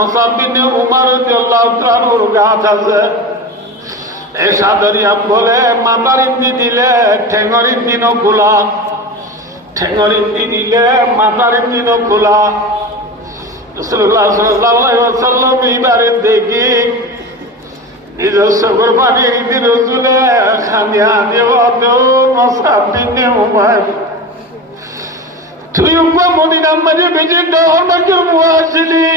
মুসাব বিন উমর রাদিয়াল্লাহু তাআলার গাছ আছে। এই সাদরিয়া বলে মাতার ইন্দি দিলে ঠেঙর ইন্দি নকুলা, ঠেঙর ইন্দি দিলে মাতার ইন্দি নকুলা। রাসূলুল্লাহ সাল্লাল্লাহু আলাইহি ওয়াসাল্লাম এইবারে দেখি নিজস্ব কোরবানি ইন্দি রসুলে খানিয়া দেব মুসাব বিন উমর তুই মদিনার মাঝে বেঁচে ডহরমাকে আসলি,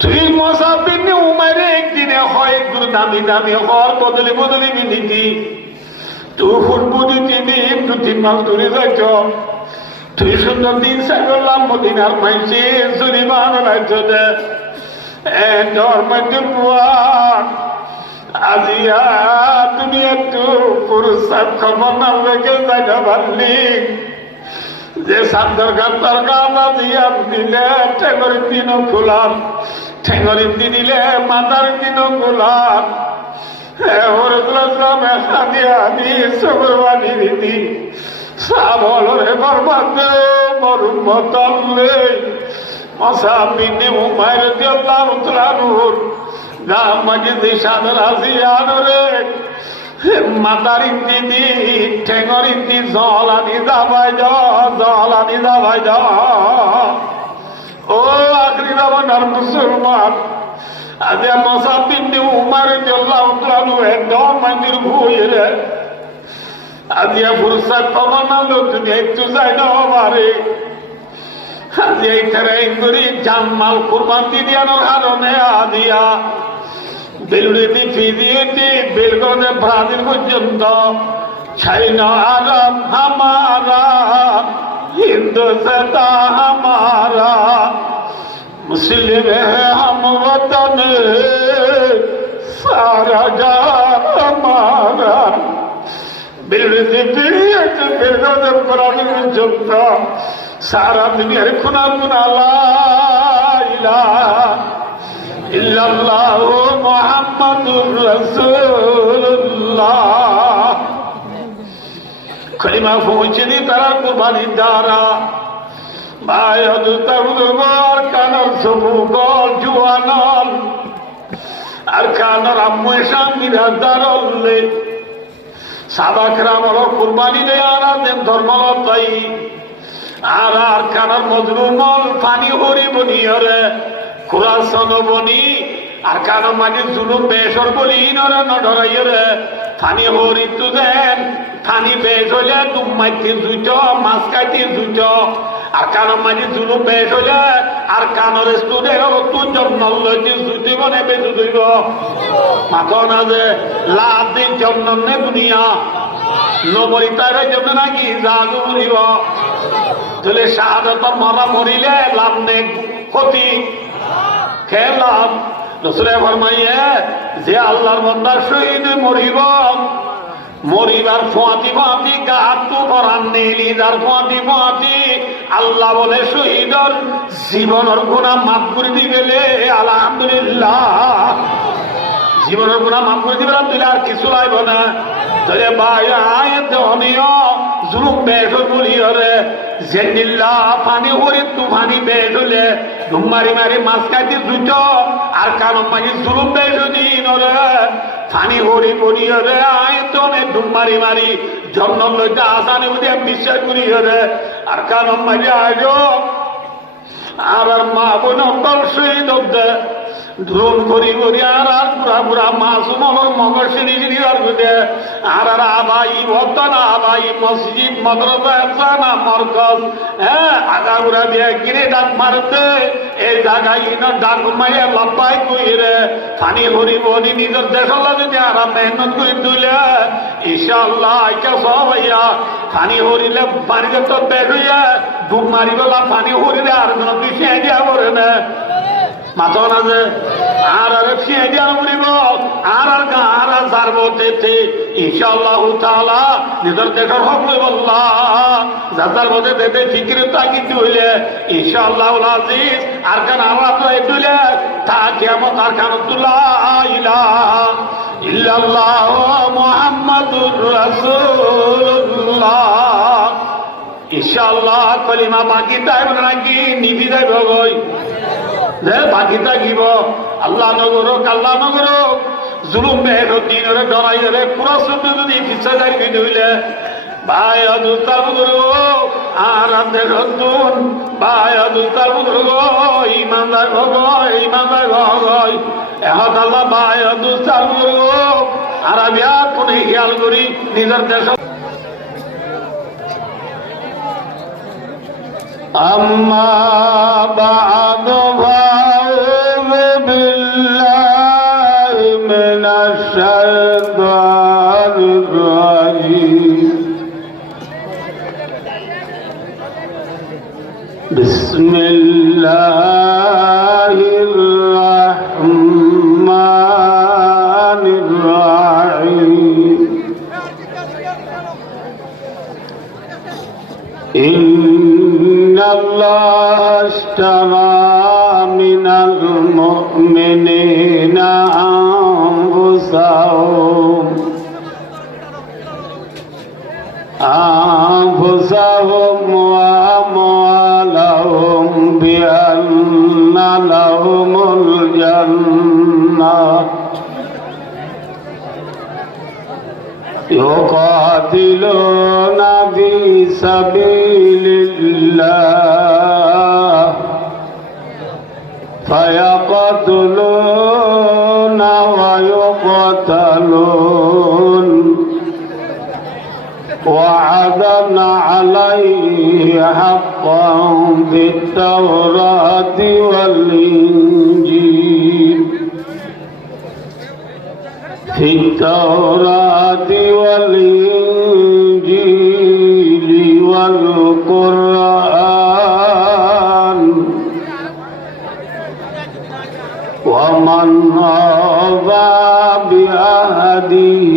তুই মুসাব বিন উমাইরে একদিনে হয় একটু দামি দামি হওয়ার বদলে বদলে মিলিতি, তুই ফুটবুদি দু তিন মাস ধরে যাইছ, তুই সুন্দর দিন সাগরলাম মদিনার মাইছে জরিমান রাজ্য দে ডহরমাকে আজিয়া তুমি একটু পুরস্কার খবর না রেখে জায়গা ভাবলি যে সান্দর গান্তার গানা দিয়া দিলে ঠেঙর দিন গোলাম, ঠেঙর দিলে মাতার দিন গোলাম। আমি সবরবানি রীতি সাবলরে বরবাদে মরুম মতলে মুসাব বিন উমাইর রাদিয়াল্লাহু তাআলার গাম মাঝে দিশাদল আসিয়ানরে মাতার ইন্দি ঠেঙর ইন্দি জলানি যাবাই জলানি যাবাই য ও আখরি জামানার মুসলমান আজ মুসাব বিন উমর রাদিয়াল্লাহু তাআলা একদম মন্দির ঘুরে আজ ফুরসত পাওয়ানো দুনিয়া একটু যায় না আমারে আজ এই তারাই করি জানমাল কুরবান দিয়ানোর কারণে আদিয়া বেলুড়ি ফিরিয়েছি বেলগনে ব্রাজিল পর্যন্ত চাইনা আরব হামারা হিন্দুস্তা হামারা মুসলিম हम वतन सारा जहां हमारा बेलुড়ি ফিরিয়েছি বেলগনে ব্রাজিল পর্যন্ত সারা দুনিয়ার খুনা খুনা লা ইলাহা ইল্লাল্লাহু মুহাম্মাদুর রাসূলুল্লাহ কলিমা পৌঁছেনি তারা কুরবানির দ্বারা ভাই হযরত কানার সমুগল জুয়ানল আর কানার আম্মু শামিরার দারলে সাবাকরাম হলো কুরবানি দেয়ার দেন ধর্মলতাই আর আর কানার মজলুমল পানি হরি বনিয়রে খুরাসন বনি আর কানো মাঝে জুলুম বেসর বলি নরে নডরাইরে ফানি হরি তু দেন ফানি বেশ হলে দুমাইতে জুইচ মাছ খাইতে জুইচ আর কানো মাঝে জুলুম বেশ হলে আর কানোর স্টুডে তুই জন্ম লইতে জুইতে বনে বেজু দইব মাথা না যে লাভ দিন জন্ম নে দুনিয়া নবরি তাই জন্য নাকি জাদু মরিব তাহলে শাহাদত মারা মরিলে লাভ নেই ক্ষতি খেলাম রসুলে ফরমাইয়ে যে আল্লাহর বান্দা শহীদ মরিব মরিবার ফাঁতি ফাঁতি গাতু করান নেলি যার ফাঁতি ফাঁতি আল্লাহ বলে শহীদর জীবনের গুনাহ মাফ করে দিবেলে আলহামদুলিল্লাহ জীবনের গুনাহ মাফ করে দিবেন তুই আর কিছু লাগবে না তাহলে ভাই আয় ধনীয় জুলুম বেশ বলি হরে জেন্দিল্লা পানি হরি তু পানি বেশ হলে ধুম মারি মারি মাছ খাইতে জুত আর কারণ মাঝে জুলুম বেশ দিন হরে পানি হরি বলি হরে আয় তো ধুম মারি মারি জন্ম লইতে আসানি বুঝে বিশ্বাস করি হরে আর কারণ মাঝে আয় আর মা বোন শহীদ ধরুন করি করি আর আর পুরা পুরা মাসুমর মগর সিঁড়ি সিঁড়ি আর বুঝে আর আর আবাই ভক্তনা আবাই মসজিদ মাদ্রাসা না মরকজ হ্যাঁ আগাগুড়া দিয়ে কিনে ডাক মারতে এই জায়গায় ইনো ডাক মাইয়া লম্বাই কইরে পানি হরিবনি নিজের দেশলা যদি আরাম মেহনত করে তুলে ইনশাআল্লাহ আইকা সব হইয়া পানি হরিলে বাড়িতে তো বের হইয়া ডুব মারিবেলা পানি হরিলে আর কোনো বিষয় দিয়া করে না মাথা না যে আর আরে ফিয়ে দিয়া মরিব আর আর গা আর আর সারবো তেতে ইনশাআল্লাহু তাআলা নিজের দেশের হক বল্লাহ যাতার মধ্যে দেতে ফিকিরে তাকিতে হইলে ইনশাআল্লাহুল আজিজ আর কান আওয়াজ হইলে তা কিয়ামত আর কানাতুল্লাহ ইলাহা ইল্লাল্লাহ মুহাম্মাদুর রাসূলুল্লাহ ইনশাআল্লাহ কলিমা বাকি তাই নাকি নিভি যাইব গই যে বাকি থাকিব আল্লাহ নগর কাল্লা নগর জুলুম বেহের দিনের ডরাই রে পুরা সব যদি পিছা যাই হইলে ভাই অদুতার বুজুর্গ আর আমাদের রন্দুন ভাই অদুতার বুজুর্গ ইমানদার ভগ ইমানদার ভগ এহত আল্লাহ ভাই অদুতার বুজুর্গ আর আমি আর কোনে খেয়াল করি নিজের দেশ أما بعد فأعوذ بالله من الشيطان الرجيم بسم الله الرحمن الرحيم إن الله اشترى من المؤمنين أنفسهم وأموالهم بأن لهم الجنة يقاتلون في سبيل الله فيقتلون ويقتلون وعدا عليه حقا في التوراة والإنجيل في التوراة والإنجيل والقرآن ومن أوفى بعهده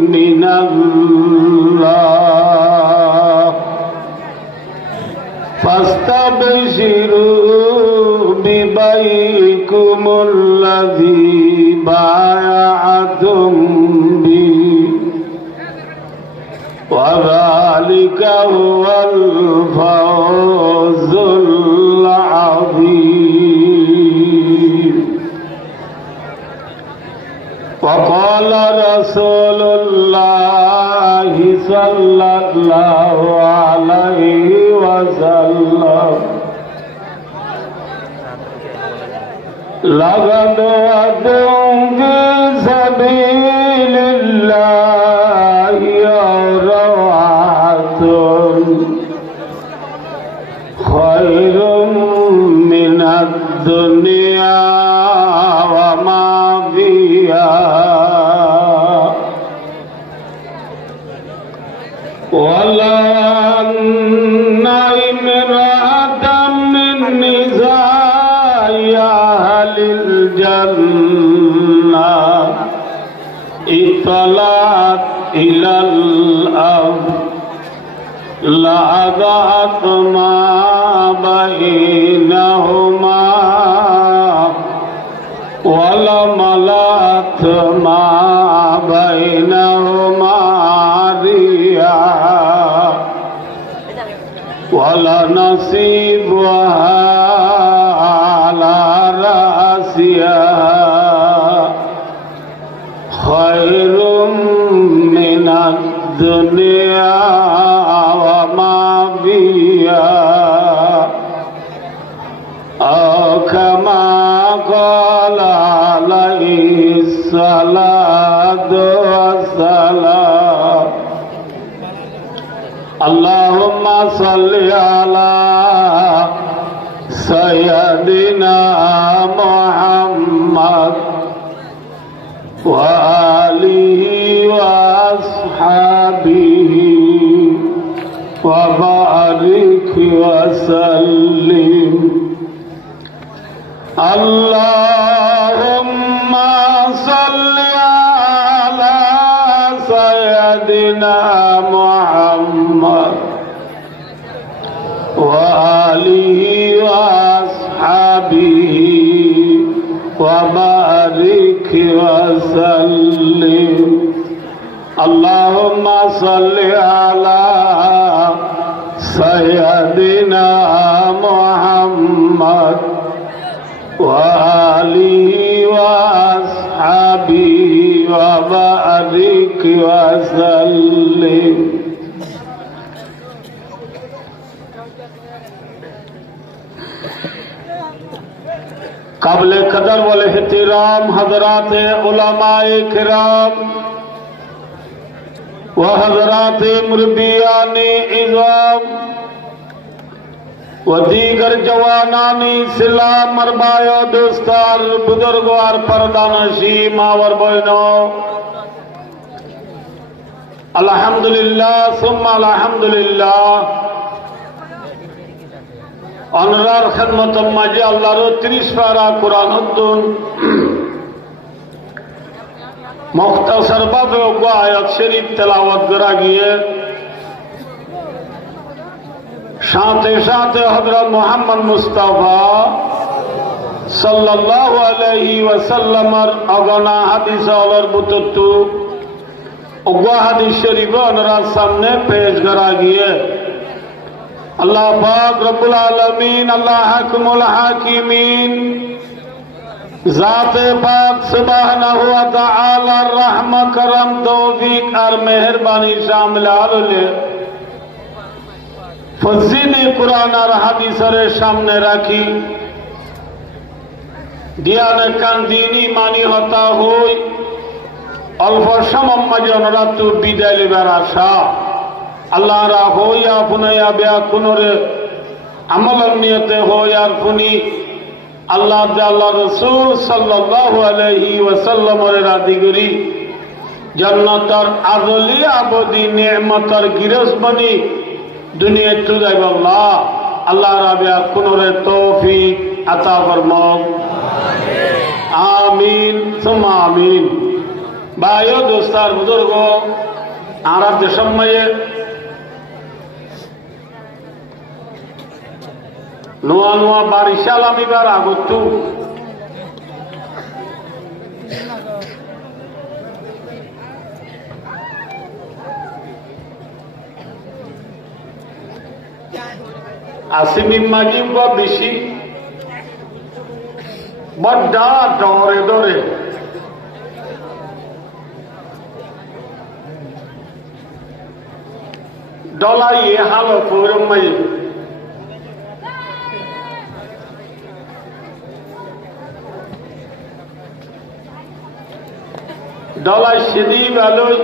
من الله فاستبشروا ببيعكم الذي بايعتم به وذلك هو الفوز العظيم وقال رسول الله صلى الله عليه وسلم لقد وعدتم في سبيل الله روعة خير من الدنيا وما فيها ولو أن امرأة من نساء أهل الجنة اطلعت إلى الأرض لأضعت ما بينهما ولملأت ما بينهما رياء ولنصيبها على رأسها خير من الدنيا وما فيها أو كما قال عليه الصلاة والسلام اللهم صل على سيدنا محمد وآله وأصحابه وبارك وسلم اللهم صل على سيدنا محمد وآله وأصحابه وبارك وسلم اللهم صل على سيدنا محمد وآله وأصحابه وبارك وسلم. قابل قدر والاحترام حضرات علماء کرام و حضرات مربیان عظام و دیگر جوانان اسلام مربای و دوستان بزرگوار پردانشی ماور بینو الحمدللہ ثم الحمدللہ অনরার খেদমত মাঝে আল্লাহর 30 পারা কোরআন উদ্দুন মুখতাসার ভাবে আয়াত শরীফ তেলাওয়াত করা গিয়ে সাথে সাথে হযরত মুহাম্মদ মুস্তাফা সাল্লাল্লাহু আলাইহি ওয়াসাল্লামের অগণা হাদিস আলোর বুততু ওগা হাদিস শরীফ অনরার সামনে পেশ করা গিয়ে अल्लाह पाक रब्बुल आलमीन अल्लाह हकमुल हाकिमीन जाते पाक सुब्हानहु व तआला रहम करम तौफीक और मेहरबानी शामिल आले फजील कुरान और हादिसेर सामने राखी दियान कान दीनी मानी हता हई अल्प समय माঝে ওনারা তো বিদায় লিবার আশা আল্লাহ রা হইয়া ফুনাইয়া বেয়া কুনরে আমলের নিয়তে হইয়ার ফুনি আল্লাহ আল্লাহ রাসূল সাল্লাল্লাহু আলাইহি ওয়াসাল্লামের রাদিগরি জান্নাতের আযলি আবদি নেয়ামতের গিরস বনি দুনিয়া তো যাইব আল্লাহ আল্লাহ রা বেয়া কুনরে তৌফিক আতা ফরমাও আমিন সুমা আমিন ভাইও দোস্তার বুজুর্গ আর দেশময়ে নোয়া নোয়া বারিশাল আমিবার আগতু আসিমি মাজিম বা বেশি বড্ডা ডরে ডরে ডলাই এ হালো পৌরমাই ডলাই সিদি বেলই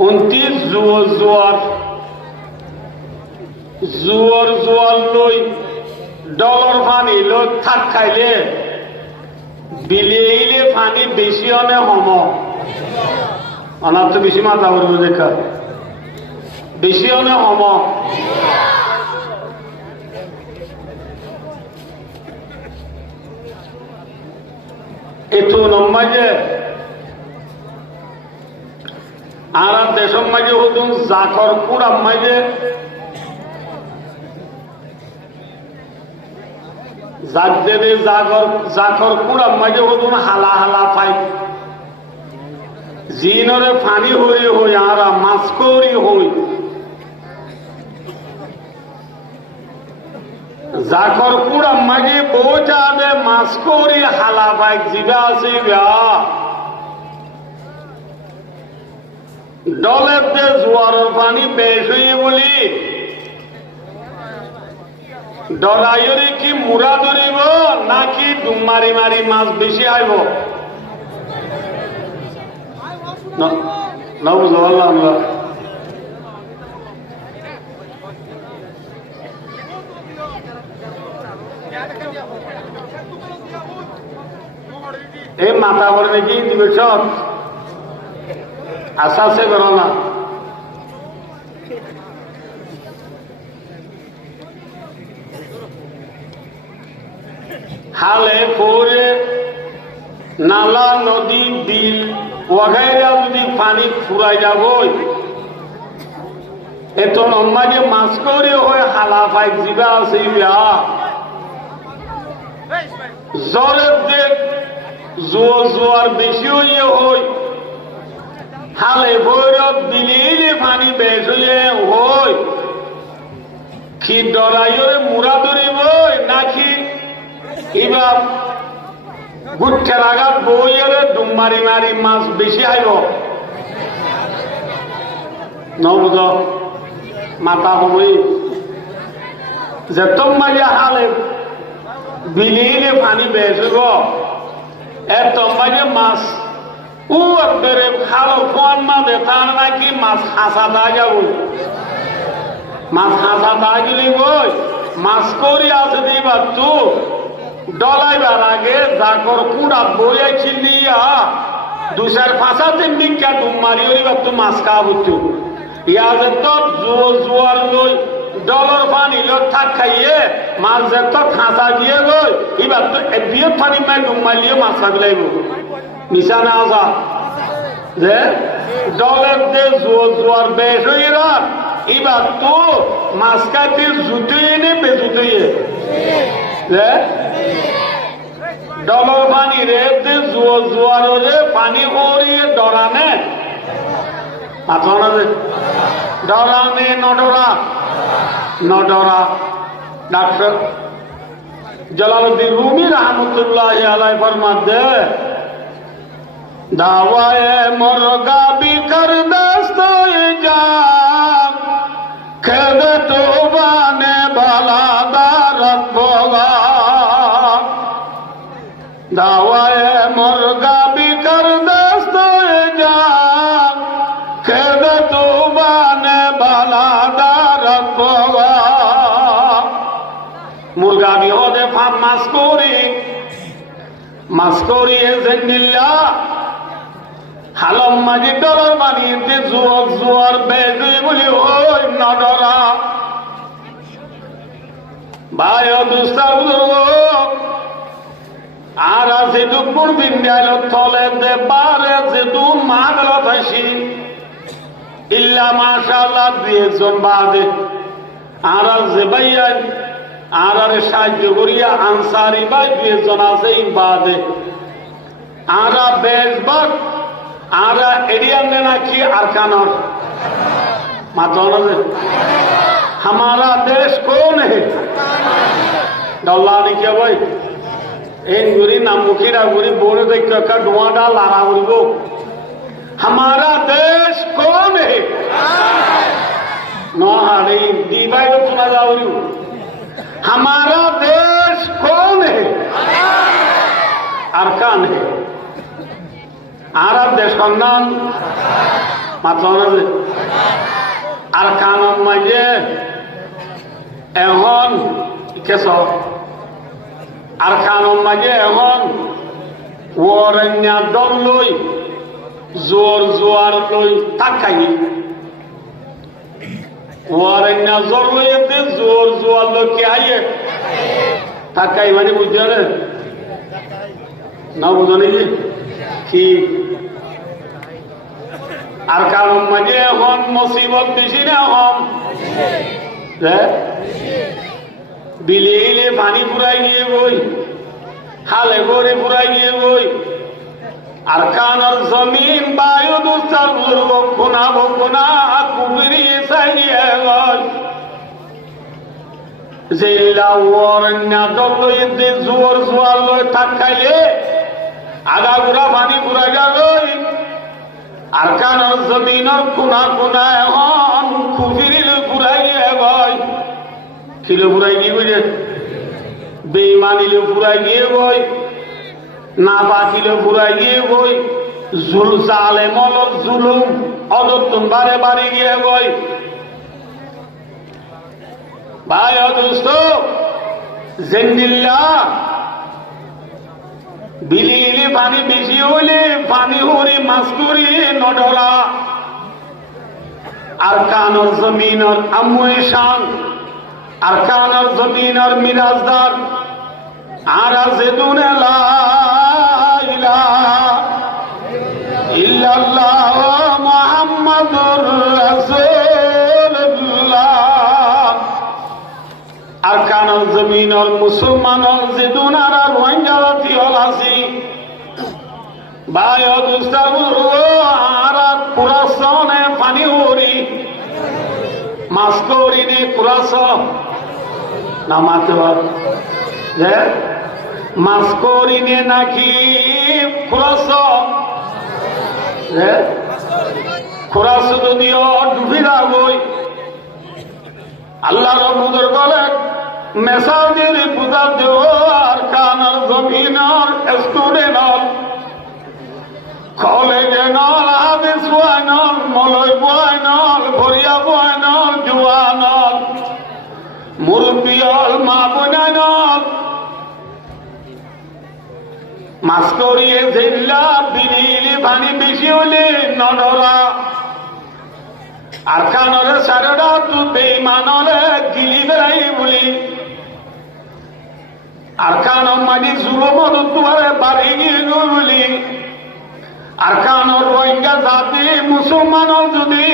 29 জুয়ার লই ডলার পানি লই থাক খাইলে বিলিয়ে পানি বেশি হলে হম অনার তো বেশি মাথা করবো দেখা বেশি হলে হম এতো নম্মাজে আর দেশম মাঝে হতুন জাকর পুরাম মাঝে জাক দেবে জাকর পুরাম মাঝে হতুন হালা হালা পাই জিনরে ফানি হই আর মাস্করি হই জাকর পুরাম মাঝে পৌঁছাবে মাস্করি হালা পাই জিবা আছে ডলের যে জোয়ারের পানি বেশ হয়ে বলি ডলাইরে কি মুড়া ধরিব নাকি ডুম মারি মারি মাছ বেশি আইব না বুঝলাম আমরা এই মাথা করে নাকি দিবে সব আশা সে করো না হালে পরে নালা নদী বিল ওয়াগাইরা যদি পানি ফুরাই যাব এত লম্বা যে মাছ করে হয়ে হালা পাই জিবা আছে জ্বরের দেখ জোয়ার বেশি হইয়ে হই হালে ভৈরব দিলে পানি বেশ হইলে হই কি ডরাইয়ে মুড়া ধরিব নাকি এবার গুট্ঠে লাগাত বইয়ের ডুম মারি মারি মাছ বেশি আইব নবুজ মাথা সময় যে তোমাকে হালে বিলিয়ে পানি বেসব এর তোমাকে মাছ ও বেড়ে খালো ফোন মাঝে তার নাকি মাছ হাসা দা যাব মাছ হাসা দা গেলি বই মাছ করি আছে দিবার তো ডলাইবার আগে যাকর কুড়া বইয়া ছিলিয়া দুসার ফাঁসাতে বিজ্ঞা ডুম মারি ওইবার তো মাছ খাওয়া তো ইয়াতে তো জোয়ার লই ডলার পানি লোক থাক খাইয়ে মাছ যে তো খাঁচা দিয়ে গই এবার তো বিয়ে পানি মাই ডুম মারিয়ে মাছ লাগলাইব নিশানা আসা যে ডলের দে জোয়ার বেশ হয়ে রাখ এবার তো মাছ খাইতে জুতুয়ে নে বেজুতুয়ে ডলার পানি রে জোয়ার রে পানি করিয়ে ডরানে ডরানে নডরা নডরা ডাক্তার জলালুদ্দিন রুমি রহমতুল্লাহ আলাই ফরমাতে দাওয়ায়ে মুরগা বিকর দস্তয়ে জাম খেদে তোবানে বালা দারত ভোগা দাওয়ায়ে মুরগা বিকর দস্তয়ে জাম খেদে তোবানে বালা দারত ভোগা মুরগা বিহদে ফাম মাছ করি এজেন্ডিল্লা হালম মাঝি ডলার বানিয়ে জোয়ার বেজুই বলি ওই নডরা ভাই দুস্তার আর আছে দুপুর দিন গেল থলে দে বারে যে দু মা গেল থাইছি ইল্লা মাশাআল্লাহ দুই একজন বাদে আর যে ভাইয়া আর সাহায্য করিয়া আনসারি ভাই দুই একজন আছে বাদে আর বেশবার আর एरिया में ना की अरकानर मातोना हमारा देश कौन है डल्ला ने क्या भाई इन गुरी नामुखीरा गुरी बोले देख का डुआडा लारा उनको हमारा देश कौन है नो हारी दीवाई को सुना जाओ हमारा देश कौन है अरकान है आरब देश खंडान मातोना अरकान मजे एहन केसो अरकान मजे एहन वरन्या दल लई जोर जोर लई ताकाई वरन्या जोर लई दे जोर जोर लई के आइए ताकाई माने बुझले ना बुझने की আর কারণ মাঝে এখন মুসিবত বেশি না এখন বিলিয়ে পানি পুরাই গিয়ে বই হালে ভরে পুরাই গিয়ে বই আর কানার জমিন বায়ু দুস্তার বক্ষণা বক্ষণা কুবিরি চাইয়ে গয় যে লাউরণ্যা দলইতে জোর জোয়ার লয় থাক খাইলে আধা গুড়া পানি পুরাই গই আর কানার জমিনের কোনা কোনা এখন খুবিরিল পুরাইয়ে গয় কিলো পুরাই গিয়ে বুঝে বেইমানিল পুরাই গিয়ে গই না বাকিলে পুরাই গিয়ে গই জুল জালে মলত জুলুম অদত্তম বারে বাড়ি গিয়ে গই ভাই অদুস্ত জেন্দিল্লা বিলিলি পানি বেশি হইলে পানি হরি মাছ করি নডলা আর কানর জমিনর আমুয়ে শান আর কানর জমিনর মিরাজদার আর যেদুনে লা ইলাহা ইল্লাল্লাহ মুহাম্মাদুর রাসূলুল্লাহ আর কানর জমিনর মুসলমানর যেদুনার রোহিঙ্গা জাতির আছে ভাই দুস্তাবুর আর কুরাসনে পানি হরি মাছ করি নে কুরাস না মাতে মাছ করিনে নাকি খোরাস খোরাস যদিও ডুবিরা বই আল্লাহ রবুদর বলেন মেসাজের পূজা দেওয়ার কানার জমিনার স্টুডেন্ট কলেজে নল হাদিস বয় নল মলয় বয় নল ভরিয়া বয় নল জুয়া নল মুরব্বিয়ল মা বোনায় নল মাছ করিয়ে জিল্লা বিনিলি পানি বেশি হলে নডরা আর কানরে সারেরা তু বেইমানরে গিলি বেড়াই বলি আর কান মানি জুলুমত তোমারে বাড়ি গিয়ে বলি আর কানর রোহিঙ্গা জাতি মুসলমানর যদি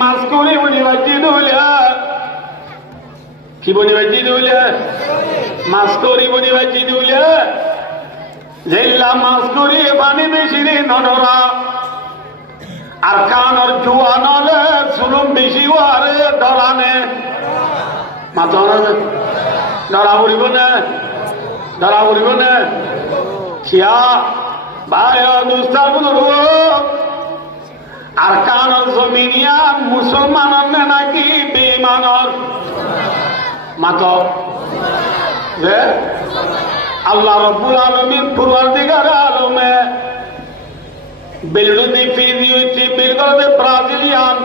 মাছ করি বলি বাজি দইলে কি বলি বাজি দইলে মাছ করি বলি বাজি দইলে জেলা মাছ করি পানি বেশি নডরা আর কানর জুয়া নলে জুলুম বেশি আরে ডরানে মাথা ডরা বলিব না ডরা বলিব না খিয়া ভাই দুস্তার বলব আর কানর জমিনিয়া মুসলমানর নে নাকি বেঈমানর মাথা যে আল্লাহ রব্বুল আলামিন পরওয়ারদিগার আলমে বিলডুদি ফিজিওটি বিলগলদে ব্রাজিলিয়ান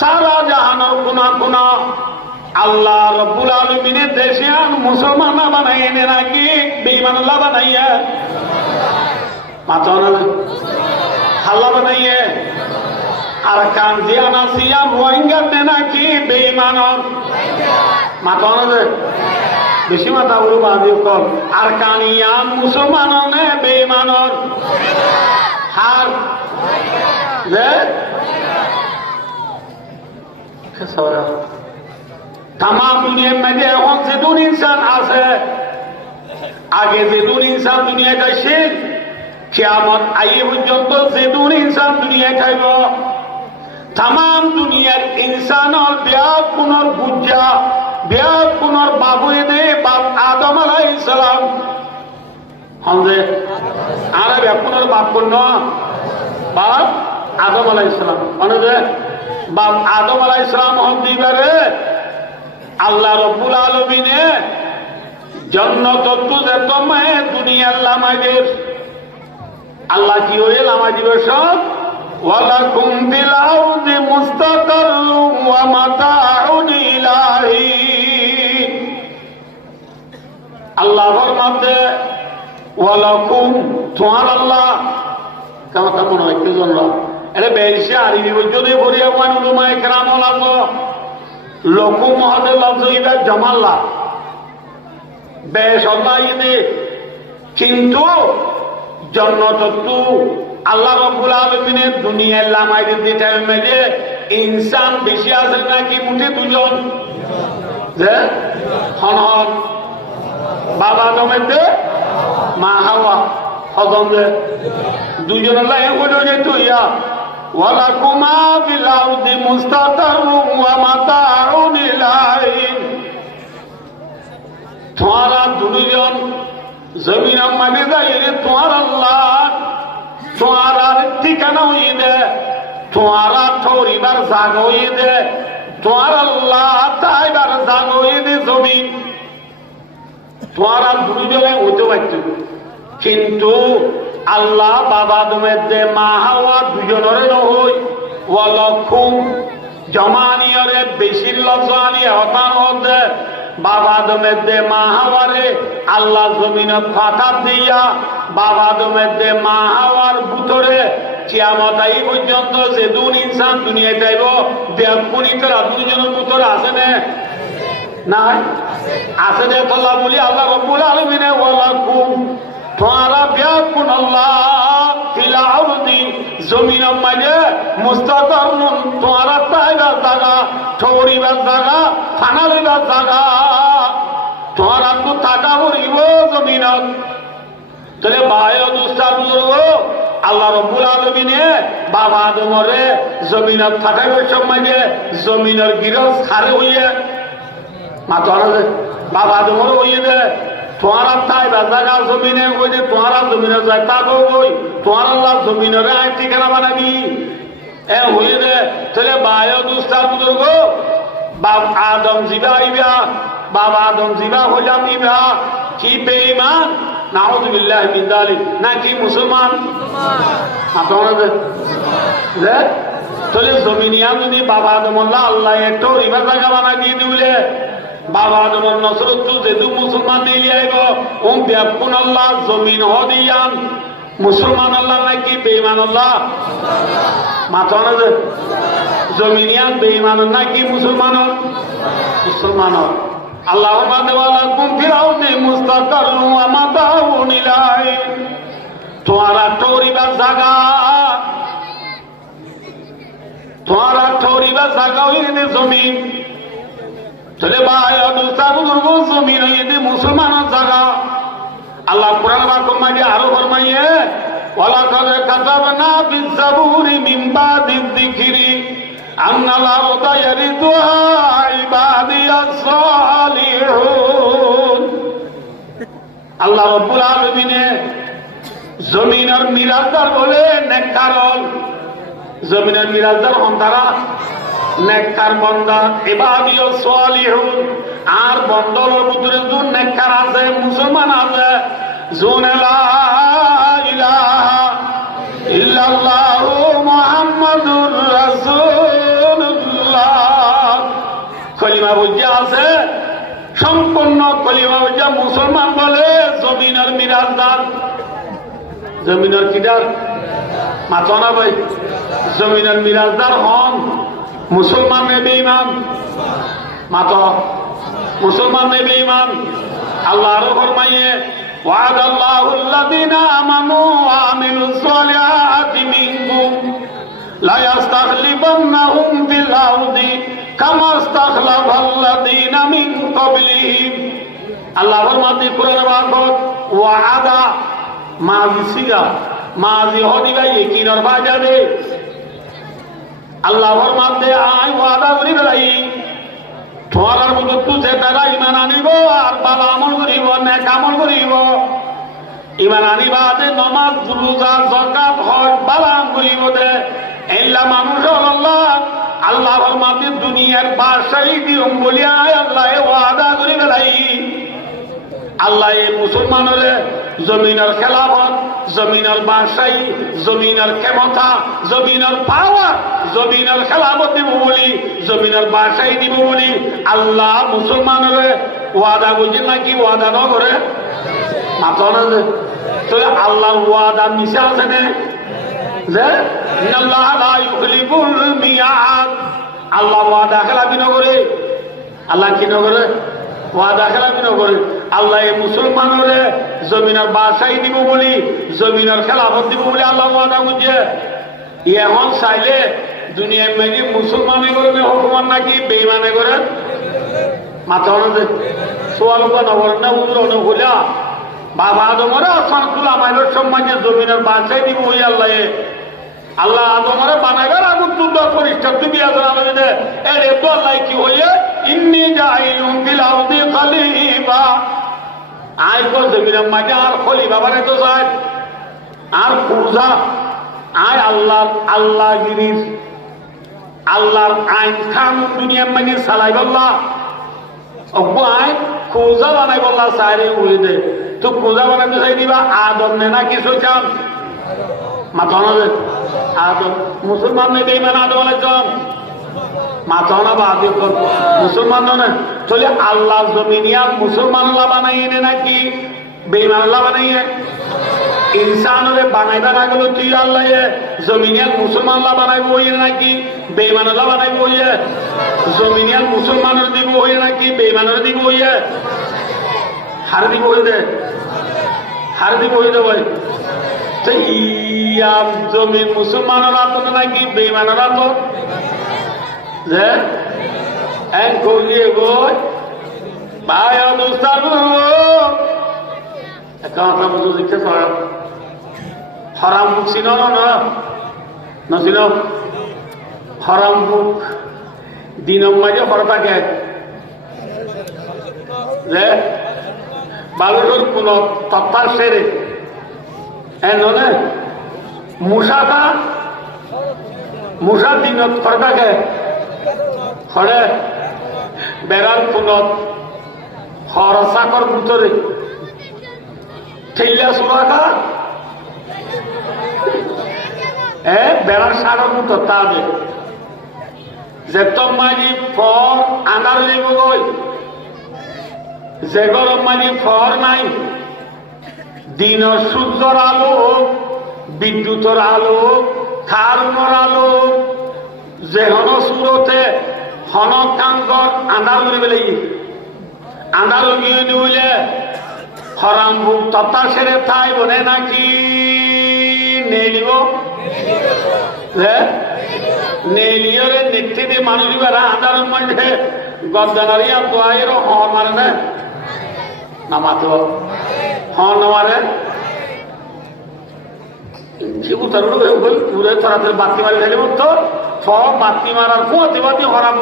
সারা জাহানের কোনা কোনা আল্লাহ রব্বুল আলামিনের দেশিয়ান মুসলমান বানাইয়ে নাকি বেঈমান আল্লাহ বানাইয়ে মাথা না আল্লাহ বানাইয়ে আর কানজিয়ানা সিয়াম রোহিঙ্গা নাকি বেঈমানর মাথা না বেশি মাথা বলু বাদিও কল আর কানিয়ান মুসলমানর নে বেঈমানর হার তাম দুনিয়ার মধ্যে এখন যেদুন ইনসান আছে আগে যেদুন ইনসান দুনিয়া খাইছে কিয়ামত আইয়ে পর্যন্ত যেদুন ইনসান দুনিয়া খাইব তাম দুনিয়ার ইনসানর ব্যাগ পুনর বুঝা ব্যাগ পুনর বাবুয়ে দে বাপ আদম আলাইহিস সালাম হন্দে আরে ব্যাগ পুনর বাপ কোন বাপ আদম আলাইহিস সালাম অনেকে বাপ আদম আলাইহিস সালাম হন দিবারে আল্লাহ রব্বুল আলামিনে জান্নাত তুজে তোমায় দুনিয়ার লামাইদের আল্লাহ কি হয়ে লামাই দিবে সব ওয়ালাকুম ফিল আরদি মুস্তাকাররুম ওয়া মাতাউন ইলাহি আল্লাহ ফরমাতে ওয়ালাকুম তোমার আল্লাহ কেমন মনে হয় কি জন্য এটা বেশি আর যদি ভরিয়া মানুমায় কেরাম লাগলো লকু মহাদে লফজ ইবা জমাল্লা বেশ আল্লাহ ইদে কিন্তু জন্নতু আল্লাহ রাব্বুল আলামিনের দুনিয়ার লামাইদের দিটার মধ্যে ইনসান বেশি আছে নাকি মুঠে দুজন যে হন হন বাবা জমেতে মা হাওয়া হজম দে দুজন আল্লাহ এ করে যেত ইয়া ওয়ালাকুমা ফিল আরদি মুস্তাকাররুম ওয়া মাতাউন ইলাইহি তোমারা দুজন জমিন মানে যাইলে তোমার আল্লাহ তোমার ঠিকানা হইয়ে দে তোমার ঠরিবার জাগ হইয়ে দে তোমার আল্লাহ তাইবার জাগ হইয়ে দে জমিন তোমার দুজনে হইতে পারত কিন্তু আল্লাহ বাবা দমে মা হাওয়া দুজনের নহই ওয়ালাকুম জমানিয়রে বেশির লজানি হতান হতে বাবা দমে মা হাওয়ারে আল্লাহ জমিনত ফাটা দিয়া বাবা দমে মা হাওয়ার ভিতরে কিয়ামত আই পর্যন্ত যে দুন ইনসান দুনিয়ায় যাইব দেবপুরি তোরা দুজনের ভিতরে আছে না আছে যে আল্লাহ বলি আল্লাহ রাব্বুল আলামিন ওয়ালাকুম তোমারা ব্যাকুন আল্লাহ ফিল আরদি জমিন মানে মুস্তাকাররুন তোমারা তাইবার জায়গা ঠরিবার জায়গা ফানালিবার জায়গা তোমারা তো টাকা ভরিব জমিনত তাহলে ভাই দুস্তার বুজুর্গ আল্লাহ রাব্বুল আলামিনে বাবা আদমরে জমিনত ফাটাইবার সময় জমিনের গিরস খারে হইয়ে মাথা বাবা আদমরে হইয়ে দে তোমারা তাই জায়গা জমিনে ওই যে তোমারা জমিনে যায় তা কই তোমার আল্লাহ জমিনের ঠিকানা বানাবি এ হয়ে রে তাহলে বায়ু দুস্তার বুজুর্গ বাপ আদম জিবা ইবা বাবা আদম জিবা হইলাম ইবা কি বেঈমান নাউযুবিল্লাহ মিন যালিক নাকি মুসলমান তাহলে জমিনিয়া যদি বাবা আদম আল্লাহ একটু ইবা জায়গা বানাবি দিলে বাবা আদম নসরত যেহেতু মুসলমান নিয়ে আইব ও ব্যাপন আল্লাহ জমিন হদিয়ান মুসলমান আল্লাহ নাকি বেঈমান আল্লাহ মাথা না যে জমিনিয়ান বেঈমান নাকি মুসলমান মুসলমান আল্লাহ মাদেওয়ালা কুম ফিরাউনে মুস্তাকারু আমাদাউন ইলাই তোমারা ঠোরিবা জায়গা তোমারা ঠোরিবা জায়গা হইলে জমিন চলে ভাই বুজুর্গ জমিন হইলে মুসলমানের জায়গা আল্লাহ কোরআন বাক্য মাঝে আরো ফরমাইয়ে ওয়ালাকাদ কাতাবনা ফিজ জাবুরি মিন বাদিয যিকরি আন্নাল আরদা ইয়ারিদুহা ইবাদিয়াস সালিহুন আল্লাহ রাব্বুল আলামিনে জমিনের মিরাজদার বলে নেককার জমিনের মিরাজদার হন তারা নেককার বান্দা ইবাদিয়াস সালিহুন আর বন্দরের ভিতরে যোন নেককার আছে মুসলমান আছে যোন লা ইলাহা ইল্লাল্লাহু মুহাম্মাদুর রাসূলুল্লাহ কলিমা বুঝা আছে সম্পূর্ণ কলিমা বুঝা মুসলমান বলে জমিনের মিরাজদার জমিনের কিদার মাথা না ভাই জমিনের মিরাজদার হন মুসলমান নে বেঈমান মাথা মুসলমান নে বেঈমান আল্লাহ আরো ফরমাইয়ে ওয়াদাল্লাহু আল্লাযীনা আমানু ওয়া আমিলুস সালিহাতি মিনকুম লা ইস্তাখলিফান্নাহুম ফিল আরদি কামা ইস্তাখলাফাল্লাযীনা মিন ক্বাবলিহিম আল্লাহ ফরমাতে কোরআনে বারবার ওয়াদা মাজি সিগা মাজি হদিবা ইকিনর বাজাবে আল্লাহ ফরমাতে আই ওয়াদা করি বেলাই তোমার মতো তুঝে তারা ইমান আনিব আর ভালো আমল করিব নেক আমল করিব ইমান আনিবা যে নমাজ রোজা যাকাত হজ ভালো আমল করিব দে এইলা মানুষ আল্লাহ আল্লাহ ফরমাতে দুনিয়ার বাদশাহী দিম বলিয়া আল্লাহ ওয়াদা করি বেলাই আল্লাহ এই মুসলমানের জমিনের খেলাফত জমিনের বাদশাহী জমিনের ক্ষমতা জমিনের পাওয়ার জমিনের খেলাফত দিব বলি জমিনের বাদশাহী দিব বলি আল্লাহ মুসলমানের ওয়াদা বুঝি নাকি ওয়াদা ন করে মাথা না যে তাহলে আল্লাহ ওয়াদা মিশে আছে না যে আল্লাহ লা ইউখলিফুল মিয়াদ আল্লাহ ওয়াদা খেলাপি ন করে আল্লাহ কি ন করে ওয়াদা খেলাপি ন করে আল্লাহ এই মুসলমানের জমিনের বাদশাহী দিব বলি জমিনের খেলাফত দিব বলি আল্লাহ ওয়াদা বুঝে এখন চাইলে দুনিয়ার মেয়ে মুসলমানে করে হুকুমান নাকি বেঈমানে করে মাথা হলে সোয়াল নগর না উদ্র হইলা বাবা আদমরে আসমান তুলা মাইলের সম্মানে জমিনের বাদশাহী দিব বলি আল্লাহ আল্লাহ আদমরে বানাইবার আগুন তুলবার পরিষ্কার তুমি আদর আমাদের এর এত আল্লাহ কি হইয়ে ইন্নী জাইলুম ফিল আরদি খলিফা আয় তো জমিনের মাঝে আর খলিফা বানাইতো চাই আর পূজা আয় আল্লাহগিরির আল্লাহর আইন খান দুনিয়ার মানে চালাই বললা অব্বু আয় পূজা বানাই বললা চাইরে উড়ে দে তো পূজা বানাইতে চাই দিবা আদম নে না কিছু চান মাথা না আদম মুসলমান নেই বেঈমান আদম আলাইহিস মাথা না বাদ মুসলমান না তাহলে আল্লাহ জমিনিয়া মুসলমান আল্লাহ বানাইনে নাকি বেঈমান আল্লাহ বানাইনে ইনসানরে বানাইবা না গেল তুই আল্লাহ জমিনিয়া মুসলমান আল্লাহ বানাইব হইয়ে নাকি বেঈমান আল্লাহ বানাইব হইয়ে জমিনিয়া মুসলমানের দিব হইয়ে নাকি বেঈমানের দিব হইয়ে হার দিব হইয়ে দে হার দিব হইয়ে দে ভাই তো ইয়া জমিন মুসলমানের হাত নাকি বেঈমানের হাত যে এক গলিয়ে গই ভাই দোস্তার কথা বুঝো দেখতে হরাম বুক ছিল না ছিল হরাম বুক দিন মাঝে হর থাকে যে বালুর কোন তত্তার সেরে এনে মুসা দিনত ফরকাকে হরে বেড়ার কোনত হরসাকর ভিতরে ঠেলিয়া সুরাকা বেড়ার সাগর মতো তাবে যে তোমারি ফর আনার দিব গই যে গরম মানি ফর নাই দিন সূর্যর আলো বিদ্যুতের আলো খারুনের আলো যে হন সুরতে হনকাঙ্গর আন্ধার উড়ে লাগি আন্ধার উগিয়ে দিলে হরাম বুক তত্তা সেরে তাই বলে নাকি নেলিব নেলিয়রে নেত্রীতে মানুষ বেড়া আন্ধার মধ্যে গদ্দানারিয়া দোয়াইর হ মারে না নামাতো হ নামারে বাতি মারি ফেলে তো সব বাতি মারার ফুয়াতে বাতি হরাম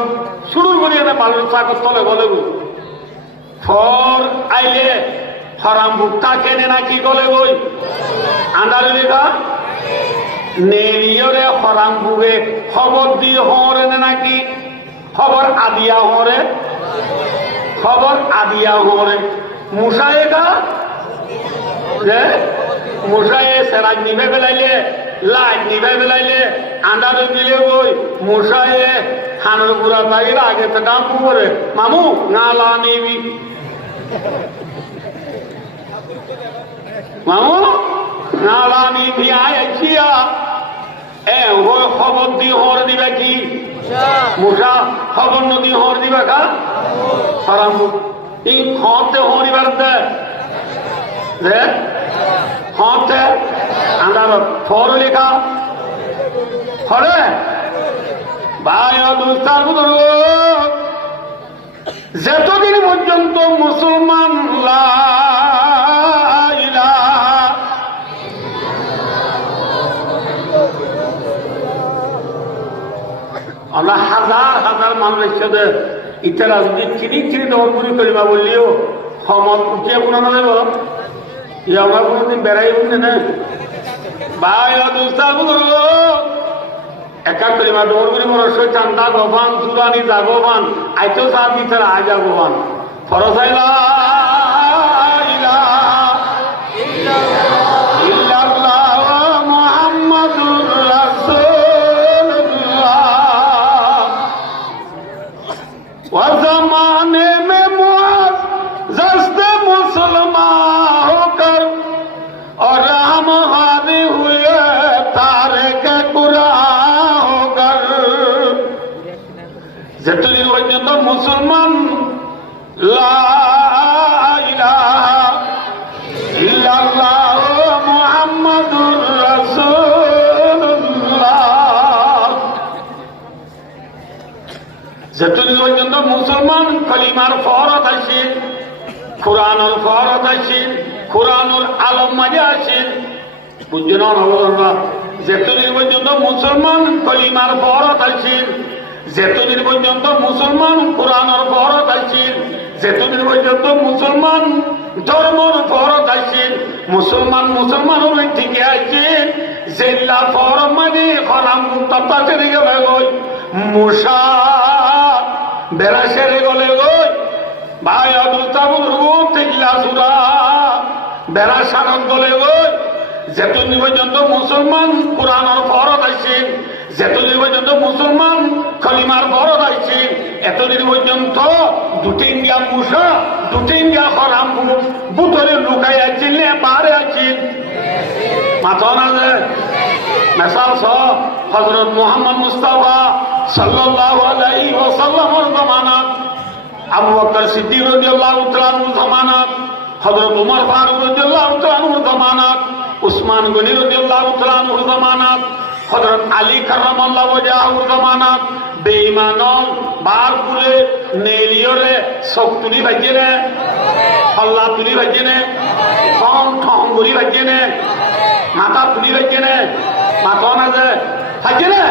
শুরু করি না বালুর চাকর তলে গলে ফর আইলে হরাম ভুক্তা কেনে নাকি গলে বই আন্দারে লেখা নেরিয়রে হরাম ভুগে খবর দিয়ে হরে নাকি খবর আদিয়া হরে খবর আদিয়া হরে মুসায়ে গা মশায়ে সেরাজ নিভে বেলাইলে লাইট নিভে বেলাইলে আন্ডারে দিলে ওই মশায়ে খানোর গুড়া তাগির আগে তো দাম করে মামু না লা নিবি মামু না লা নিবি আইছিয়া ওই খবর দিয়ে হর দিবে কি মশা খবর নদী হর দিবে কা হারাম এই খতে হরিবার দে হতে আন্দার ফর লেখা হরে ভাই দুস্তার যতদিন পর্যন্ত মুসলমান আমরা হাজার হাজার মানুষ একসাথে ইতারা যদি চিনি দৌড়গুলি করিবা বললিও সমত উঠিয়ে কোনো না দেব আমরা কোনোদিন বেড়াই উঠছে না ভাই একা করিবা দৌড়গুলি মনুষ্য চান্দা গবান চুরানি যাগবান আইতেও চাপ দিতে আয় যাগবান ফরসাইলা ज़माने में मुअज़्ज़ज़ मुसलमान होकर और हम हादी हुए तारिक कुरान होकर যতদিন পর্যন্ত মুসলমান লা ইলাহা ইল্লাল্লাহ মুহাম্মাদুর রাসূলুল্লাহ যতদিন পর্যন্ত মুসলমান কলিমার ফরজ আছে কোরআনের ফরজ আছে কোরআনের আলম মাঝে আছে বুঝছো না না যতদিন পর্যন্ত মুসলমান কলিমার ফরজ আছে যতদিন পর্যন্ত মুসলমান কোরআনের ফরজ আছে যতদিন পর্যন্ত মুসলমান ধর্মর ফরজ আছে মুসলমানের থেকে আছে জেলা ফরজ মানে হরাম মুক্তা ছেড়ে গেলে গই মুসা বেড়া সেরে গলে গই ভাই আবুল রূপ থেকে সুরা বেড়া সারক গলে গই যতদিন পর্যন্ত মুসলমান কোরআনের ফরজ আছে যতদিন পর্যন্ত মুসলমান খলিমার ফরজ আছে এতদিন পর্যন্ত দুটি ইন্ডিয়া মুসা দুটি ইন্ডিয়া হরাম বুতরে লুকাই আছেন বারে আছেন মাথা না মেসাল সব হযরত মুহাম্মদ মুস্তাফা সাল্লাল্লাহু আলাইহি ওয়াসাল্লামের জামানাত আবু বকর সিদ্দিক রাদিয়াল্লাহু তাআলা আনহুর জামানাত হযরত ওমর ফারুক রাদিয়াল্লাহু তাআলা আনহুর জামানাত উসমান গনি রাদিয়াল্লাহু তাআলা আনহুর জামানাত হযরত আলী কারামাল্লাহু ওয়াজহুর জামানাত বেঈমানন বারপুরে নেলিয়রে সক্তুলি ভাজেনে হল্লা তুলি ভাজেনে ঠং গুলি ভাজেনে মাথা তুলি ভাজেনে মাথা না যে ভাজেনে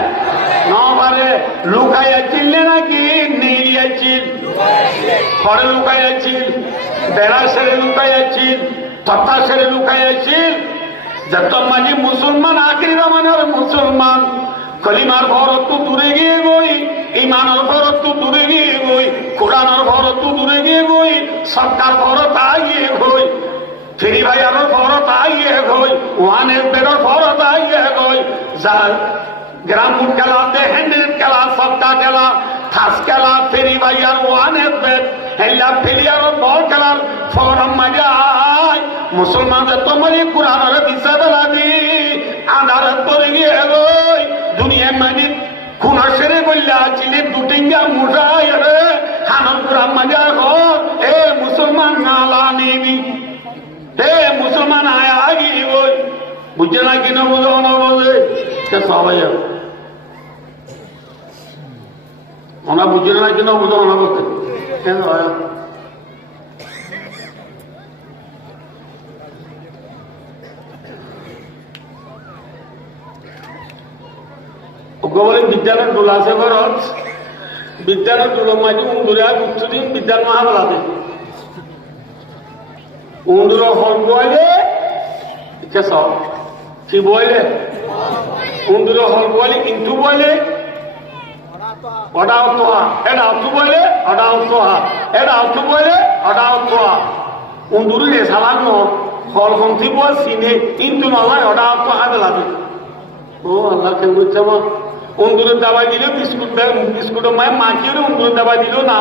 নবারে লুকাই আছিল নাকি নেলি আছিল ঘরে লুকাই আছিল বেড়া সেরে লুকাইয়াছিল, তথা সেরে লুকাইয়াছিল। যত মাঝি মুসলমান আখিরি জামানার মুসলমান কলিমার ভরত তো দূরে গিয়ে গই, ইমানের ভরত তো দূরে গিয়ে গই, কোরআনের ভরত তো দূরে গিয়ে গই, সরকার ভরত আইয়ে গই, ফেরি ভাইয়ার ভরত আইয়ে গই, ওয়ানের বেড়ার ভরত আইয়ে গই। যার গ্রামুট খেলা, হ্যান্ডেল খেলা, সবটা খেলা, থাস খেলা, ফেরি ভাইয়ার ওয়ানের বেড হেলা ফেলিয়ার বল খেলার ফরম মাজায় মুসলমানদের তোমারই কোরআনের দিশা বেলা দি আন্ধারত পরে গিয়ে গই দুনিয়া মানে খুনা সেরে বললা চিনে দুটিঙ্গা মুসাই রে খানন কোরআন মাজা ঘর এ মুসলমান নালা নেবি এ মুসলমান আয়া আগি ওই বুঝছে না কিনা বুঝো না বলে সবাই ওনা বুঝছে না কিনা বুঝো না বলতে কেন বলে বিদ্যালয় ডোলা আছে ঘরত বিদ্যালয় ডোলো মাঝে উন্দুরে উচ্চদিন বিদ্যালয় মহাবলাতে উন্দুর হল বইলে সব কি বইলে উন্দুর হল বইলে কিন্তু বইলে অডাও তোহা এটা অর্থ বইলে অডাও তোহা এটা অর্থ বইলে অডাও তোহা উন্দুর রে সালাম হল কমতি বল সিনে কিন্তু নয় অডাও তোহা বেলাতে ও আল্লাহ কে বুঝছে আমার উন্দুরের দাবাই দিল বিস্কুট বিস্কুটের মায়ের মাখিয়ে উন্দুরের দাবাই দিল না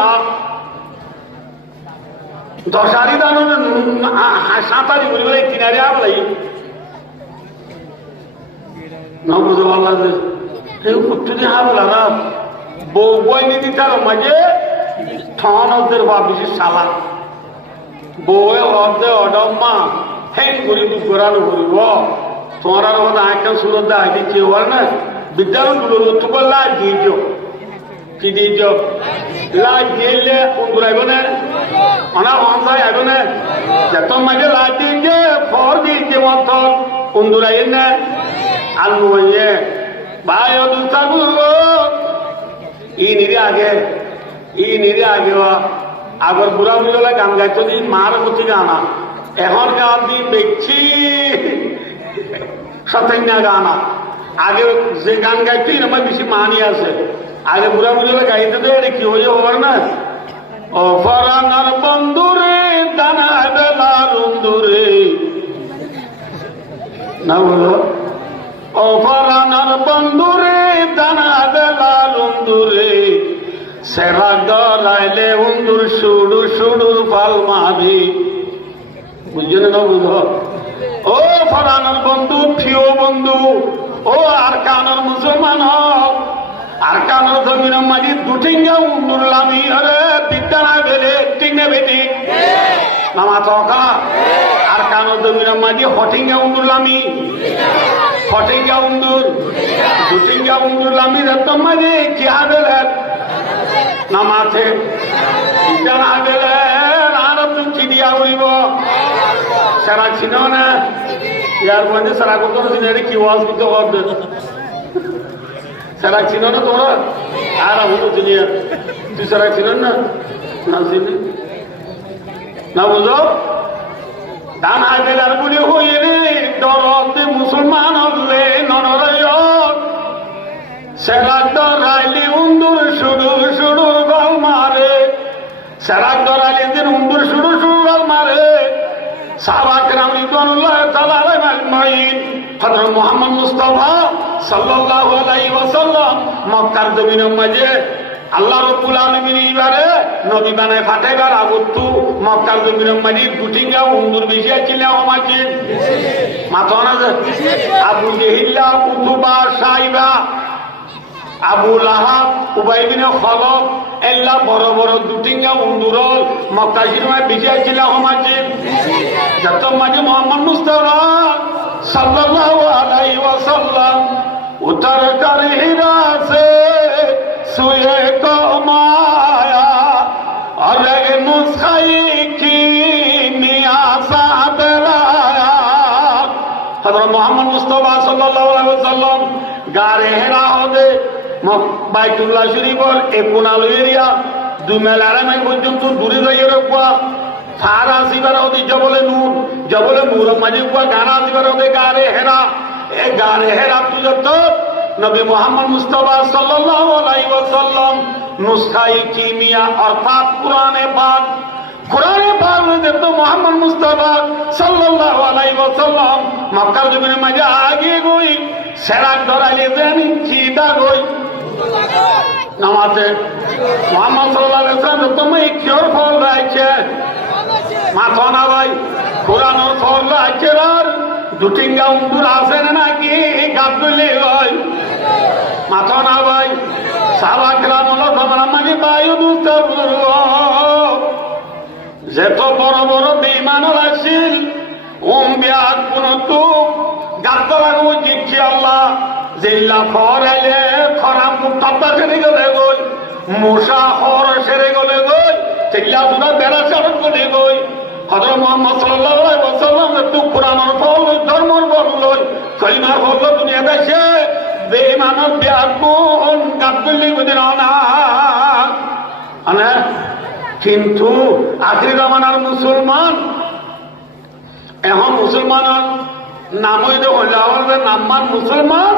দশারি দানো সাঁতারি বলি কিনারে আমলাই না বুঝতে পারলাম উঠতে হাবলা না বউ বই নিদি তার মাঝে ঠনদের বা বেশি সালা বউয়ে হদে অডম্মা হেন করি ঘোরানো করিব তোমার আর মতো আঁকেন সুন্দর আগে কেউ হয় না বিদ্যালয়গুলো রুতু করে লাজ দিয়েছ কি দিয়েছ লাজ দিয়েলে ঘুরাইব না অনার অনসাই আইব না যত মাঝে লাজ দিয়েছে ফর দিয়েছে মত উন্দুরাই না আর নুয়ে ভাই দুস্তাগু ই নিরে আগে আগর বুড়া বুঝলে গান গাইতো দিন মার প্রতি গানা এখন গান দিন দেখছি সতেন্যা গানা আগে যে গান গাইতো আমার বেশি মানি আছে আগে বুড়া বুঝলে গাইতে তো এটা কি হয়ে হবার না ও ফরানার বন্ধুরে দানা বেলা রুন্দুরে না বলো ও ফরানার বন্ধুরে দানা বেলা রুন্দুরে সেরা গলাইলে উন্দুর সুড়ু সুড়ুর পাল মাভি বুঝছেন না বুঝো ও ফরানার বন্ধু প্রিয় বন্ধু ও আর কানর মুসলমান হক আর কানর জমির মাঝি দুটিঙ্গা উন্দুর লামি আরে বিদ্যা না বেলে টিঙ্গে বেটি নামা তকা আর কানর জমির মাঝি হটিঙ্গা উন্দুর লামি হটিঙ্গা উন্দুর দুটিঙ্গা উন্দুর লামি রত মাঝে কি আবেলে নামাতে বিদ্যা না বেলে আর তুই চিড়িয়া উড়িব সারা ছিল না ইয়ার মধ্যে সারা কত দিনের কি ওয়াজ দিতে হবে সারা ছিল না তোমরা আর আমি তো চিনি তুই সারা ছিল না না চিনি না বুঝো দান আইবেল আর বলে হইলে ডরতে মুসলমান হলে ননরয় সেরা ডরাইলে উন্দুর শুরু শুরু গল মারে সেরা ডরাইলে দিন উন্দুর শুরু শুরু গল মারে সাহাবাকেরাম রিদওয়ানুল্লাহ তাআলা আলাইহিম আজমাইন হযরত মুহাম্মদ মুস্তাফা সাল্লাল্লাহু আলাইহি ওয়াসাল্লাম মক্কার জমিনের মাঝে আল্লাহ রাব্বুল আলামিন ইবারে নবী বানায় ফাটাইবার আগতু মক্কার জমিনের মাঝে দুটিঙ্গা উন্দুর বেশি ছিল আমাকে মাথা না আবু জেহিল্লা উতুবা সাইবা আবু লাহাব উবাই বিন খালাব এল্লা বড় বড় দুটিঙ্গা উন্দুরল মক্কা শরীফে বিজয় ছিল আমাকে যত মাঝে মোহাম্মদ মুস্তাফা সাল্লাল্লাহু আলাইহি ওয়াসাল্লাম উতর কর হিরা সে সুয়ে কমায়া আর মুসখাই কি নিয়াসা বেলায়া হযরত মুহাম্মদ মুস্তাফা সাল্লাল্লাহু আলাইহি ওয়াসাল্লাম গারে হেরা হবে বাইতুল্লাহ শরীফের একুনাল এরিয়া দুই মেল আড়াই মাইল পর্যন্ত দূরে যাইয়ে রাখবা ফার আসিবার ওদি জবলে নূর, জবলে নূর মাঝে উয়া গান আসিবার ওদি গারে হেরা, এ গারে হেরা তুলে তো নবী মুহাম্মদ মুস্তাফা সাল্লাল্লাহু আলাইহি ওয়াসাল্লাম নুসখাই কিমিয়া অর্থাৎ কোরআনে পাক, কোরআনে পাক তো মুহাম্মদ মুস্তাফা সাল্লাল্লাহু আলাইহি ওয়াসাল্লাম মক্কার জমিনে মাঝে আগে গই সেরাক ধরাইলে যে আমি চিদা গই নামাজে মুহাম্মদ সাল্লাল্লাহু আলাইহি ওয়াসাল্লাম তুমি কিওর ফল রাখছে মাথা না ভাই কোরআনের ফল রাখছে আর দুটিঙ্গা উন্দুর আছে নাকি গাছ গলে ভাই মাথা না ভাই সাহাবাকরাম হলো তোমরা মানে বায়ু দুস্তর যেত বড় বড় বেঈমান আসিল বিয়াত কোন তো গাতলার ওই জিজ্ঞি আল্লাহ জিল্লা ফরাইলে খরা মুক্তাব্বা সেরে গেলে গই মশা হর সেরে গেলে গই চিল্লা দুনা বেড়া চারণ গলে গই হযরত মুহাম্মদ সাল্লাল্লাহু আলাইহি ওয়াসাল্লাম তো কোরআনের ফল ধর্মের ফল লই কলিমার ফল দুনিয়া দেশে বেঈমানের বিয়াত কোন গাতলি গদিন না আনে কিন্তু আখির জামানার মুসলমান এখন মুসলমানের নাম হইলে হইলে নাম্বার মুসলমান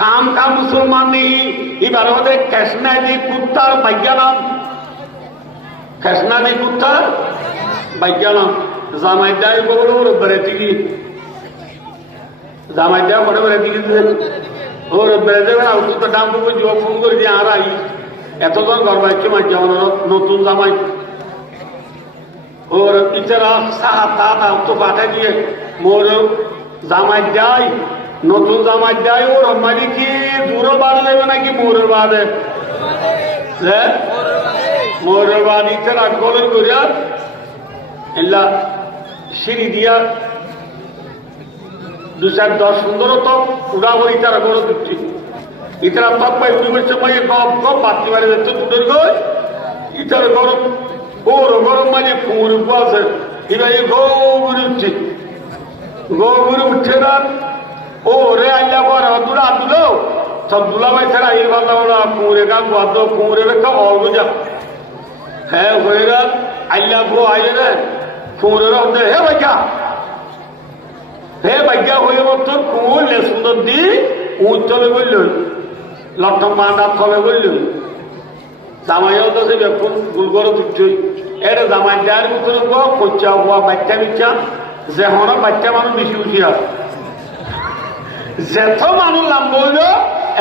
খাম খাম মুসলমান নেই এবার হতে কেশনাদি কুত্তার বৈজ্ঞানাম কেশনাদি কুত্তার বৈজ্ঞানাম জামাইদাই বড় বেড়ে দিবি জামাইদা বড় বেড়ে দিবি ওর বেড়ে দেবে না তো দাম করবো যুবক ফোন করে দিয়ে আর আই এতজন গর্বাচ্য মাঝে নতুন জামাই ওর ইতারা সাহা তা তো পাঠাই দিয়ে মোর জামাই যায় নতুন জামাই যায় ওর মানে কি দূর বাদ দেবে নাকি মোরের বাদে মোরের বাদ ইতারা গলের করিয়া এলা সিঁড়ি দিয়া 2-10 সুন্দর তো উড়াবো ইতারা গড় দিচ্ছি ইতারা তপ পাই উড়িবের সময় গপ গপ বাতি মারি যাচ্ছে দুটোর গই ইতারা গরম ওর গরম মাঝে ফুর আছে এবার এই গৌর উঠছে গৌর উঠছে না ও রে আল্লাহ বড় দুলা দুলো সব দুলা ভাই ছাড়া এই ভালো ওরা ফুরে গা বাদ ফুরে রেখা অগুজা হ্যাঁ হয়ে রাত আল্লাহ গো আইলে রে ফুরে রাখতে হে ভাগ্যা হয়ে মতো কুলে সুন্দর দি উচ্চলে বলল লটম বাঁধা থলে বলল জামাইও তো সে বেপুন গুলগর দিচ্ছই এটা জামাই দেওয়ার ভিতরে কচ্চা হওয়া বাচ্চা বিচ্চা যে হন বাচ্চা মানুষ বেশি উঠিয়া যেত মানুষ লাম্ব হইল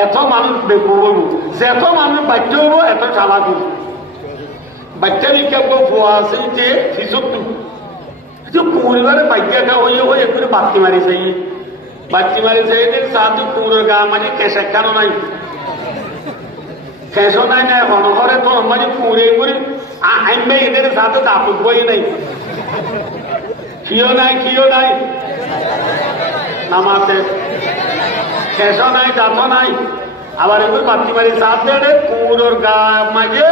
এত মানুষ বেপু হইব যেত মানুষ বাচ্চা হইব এত চালাক হইব বাচ্চা বিজ্ঞা ভুয়া আছে যে শিশুকটু পরিবারে বাচ্চাটা হয়ে হয়ে একটু বাতি মারি চাই বাতি মারি চাই সাথে কুড়ের গা মানে কেশ একখানো নাই কেশও নাই না হনহরে তো মানে কুড়ে করে আইনবে এদের সাথে দাপুক বই নাই কিও নাই নামাতে কেশও নাই দাঁত নাই আবার এগুলো বাতি মারি সাথে কুড়ের গা মাঝে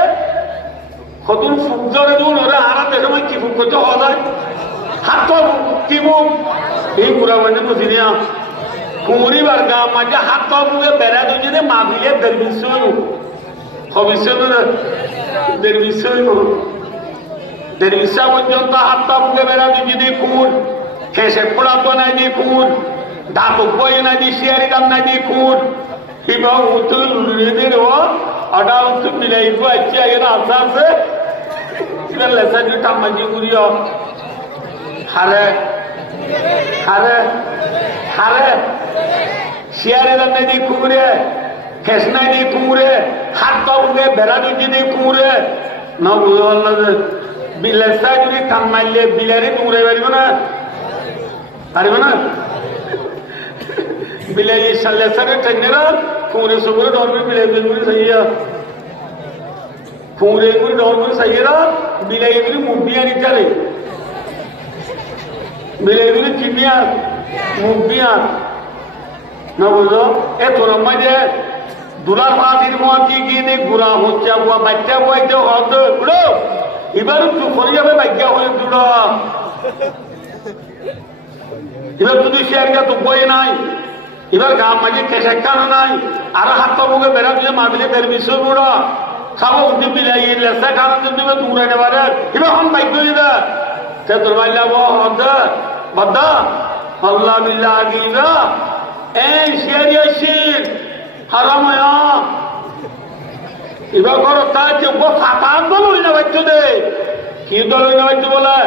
কতদিন ফুক ধরে দূর ওরা আরা দেখে কি ফুক করতে হওয়া যায় হাত কি মুখ এই পুরা মানে বুঝি না কুড়িবার গা মাঝে হাত মুখে বেড়া দুজনে মাভিলে দেড় বিশ্ব পর্যন্ত হাত মুখে বেড়া দুজনে কুর খেসে পোড়া বানাই দিয়ে কুর ধাপক বই না দিয়ে শিয়ারি দাম না দিয়ে কুর কিংবা উত্তর লুড়িদের অডা উত্তর মিলাই আছে এখানে আশা আছে লেসার টামাজি করিও হারে হারে হারে শিয়ারে দাম নাই দিয়ে কুমড়ে খেস নাই দিয়ে কুমড়ে হাত পাবুকে বেড়া দুটি দিয়ে কুমড়ে না বুঝতে পারল যে লেসা যদি টান মারলে বিলারে কুমড়ে পারিব না বিলাই লেসারে টেনেরা কুমড়ে সবরে ডরবে বিলাই করে সাইয়া কুমড়ে করে ডর করে সাইয়েরা বিলাই করে মুভি আনি চালে বিলেগুলি চিনিয়া মুখ দিয়া না বুঝলো এ তোর মাঝে দুলার পাতির মতি গিয়ে গুড়া হচ্ছে বাচ্চা বইতে হতো বুড়ো এবার তুই করে যাবে বাচ্চা হয়ে দুল এবার যদি শেয়ার গা তো বই নাই এবার গা মাঝে কেশে কানো নাই আর হাত মুখে বেড়া দিয়ে মাবিলে বের বিশ্ব বুড়ো খাবো উঠে বিলাই লেসা খাওয়ার জন্য দূরে নেবার এবার হন বাইক দিদা তোর বাইলা বদ্দা আল্লাহ বিল্লাহ গিরা এই শিয়ারিয়াশির হারাময়া এবার করো তাই যে ফাতার দল হইনা বাচ্চ দে কি দল হইনা বাচ্চ বলে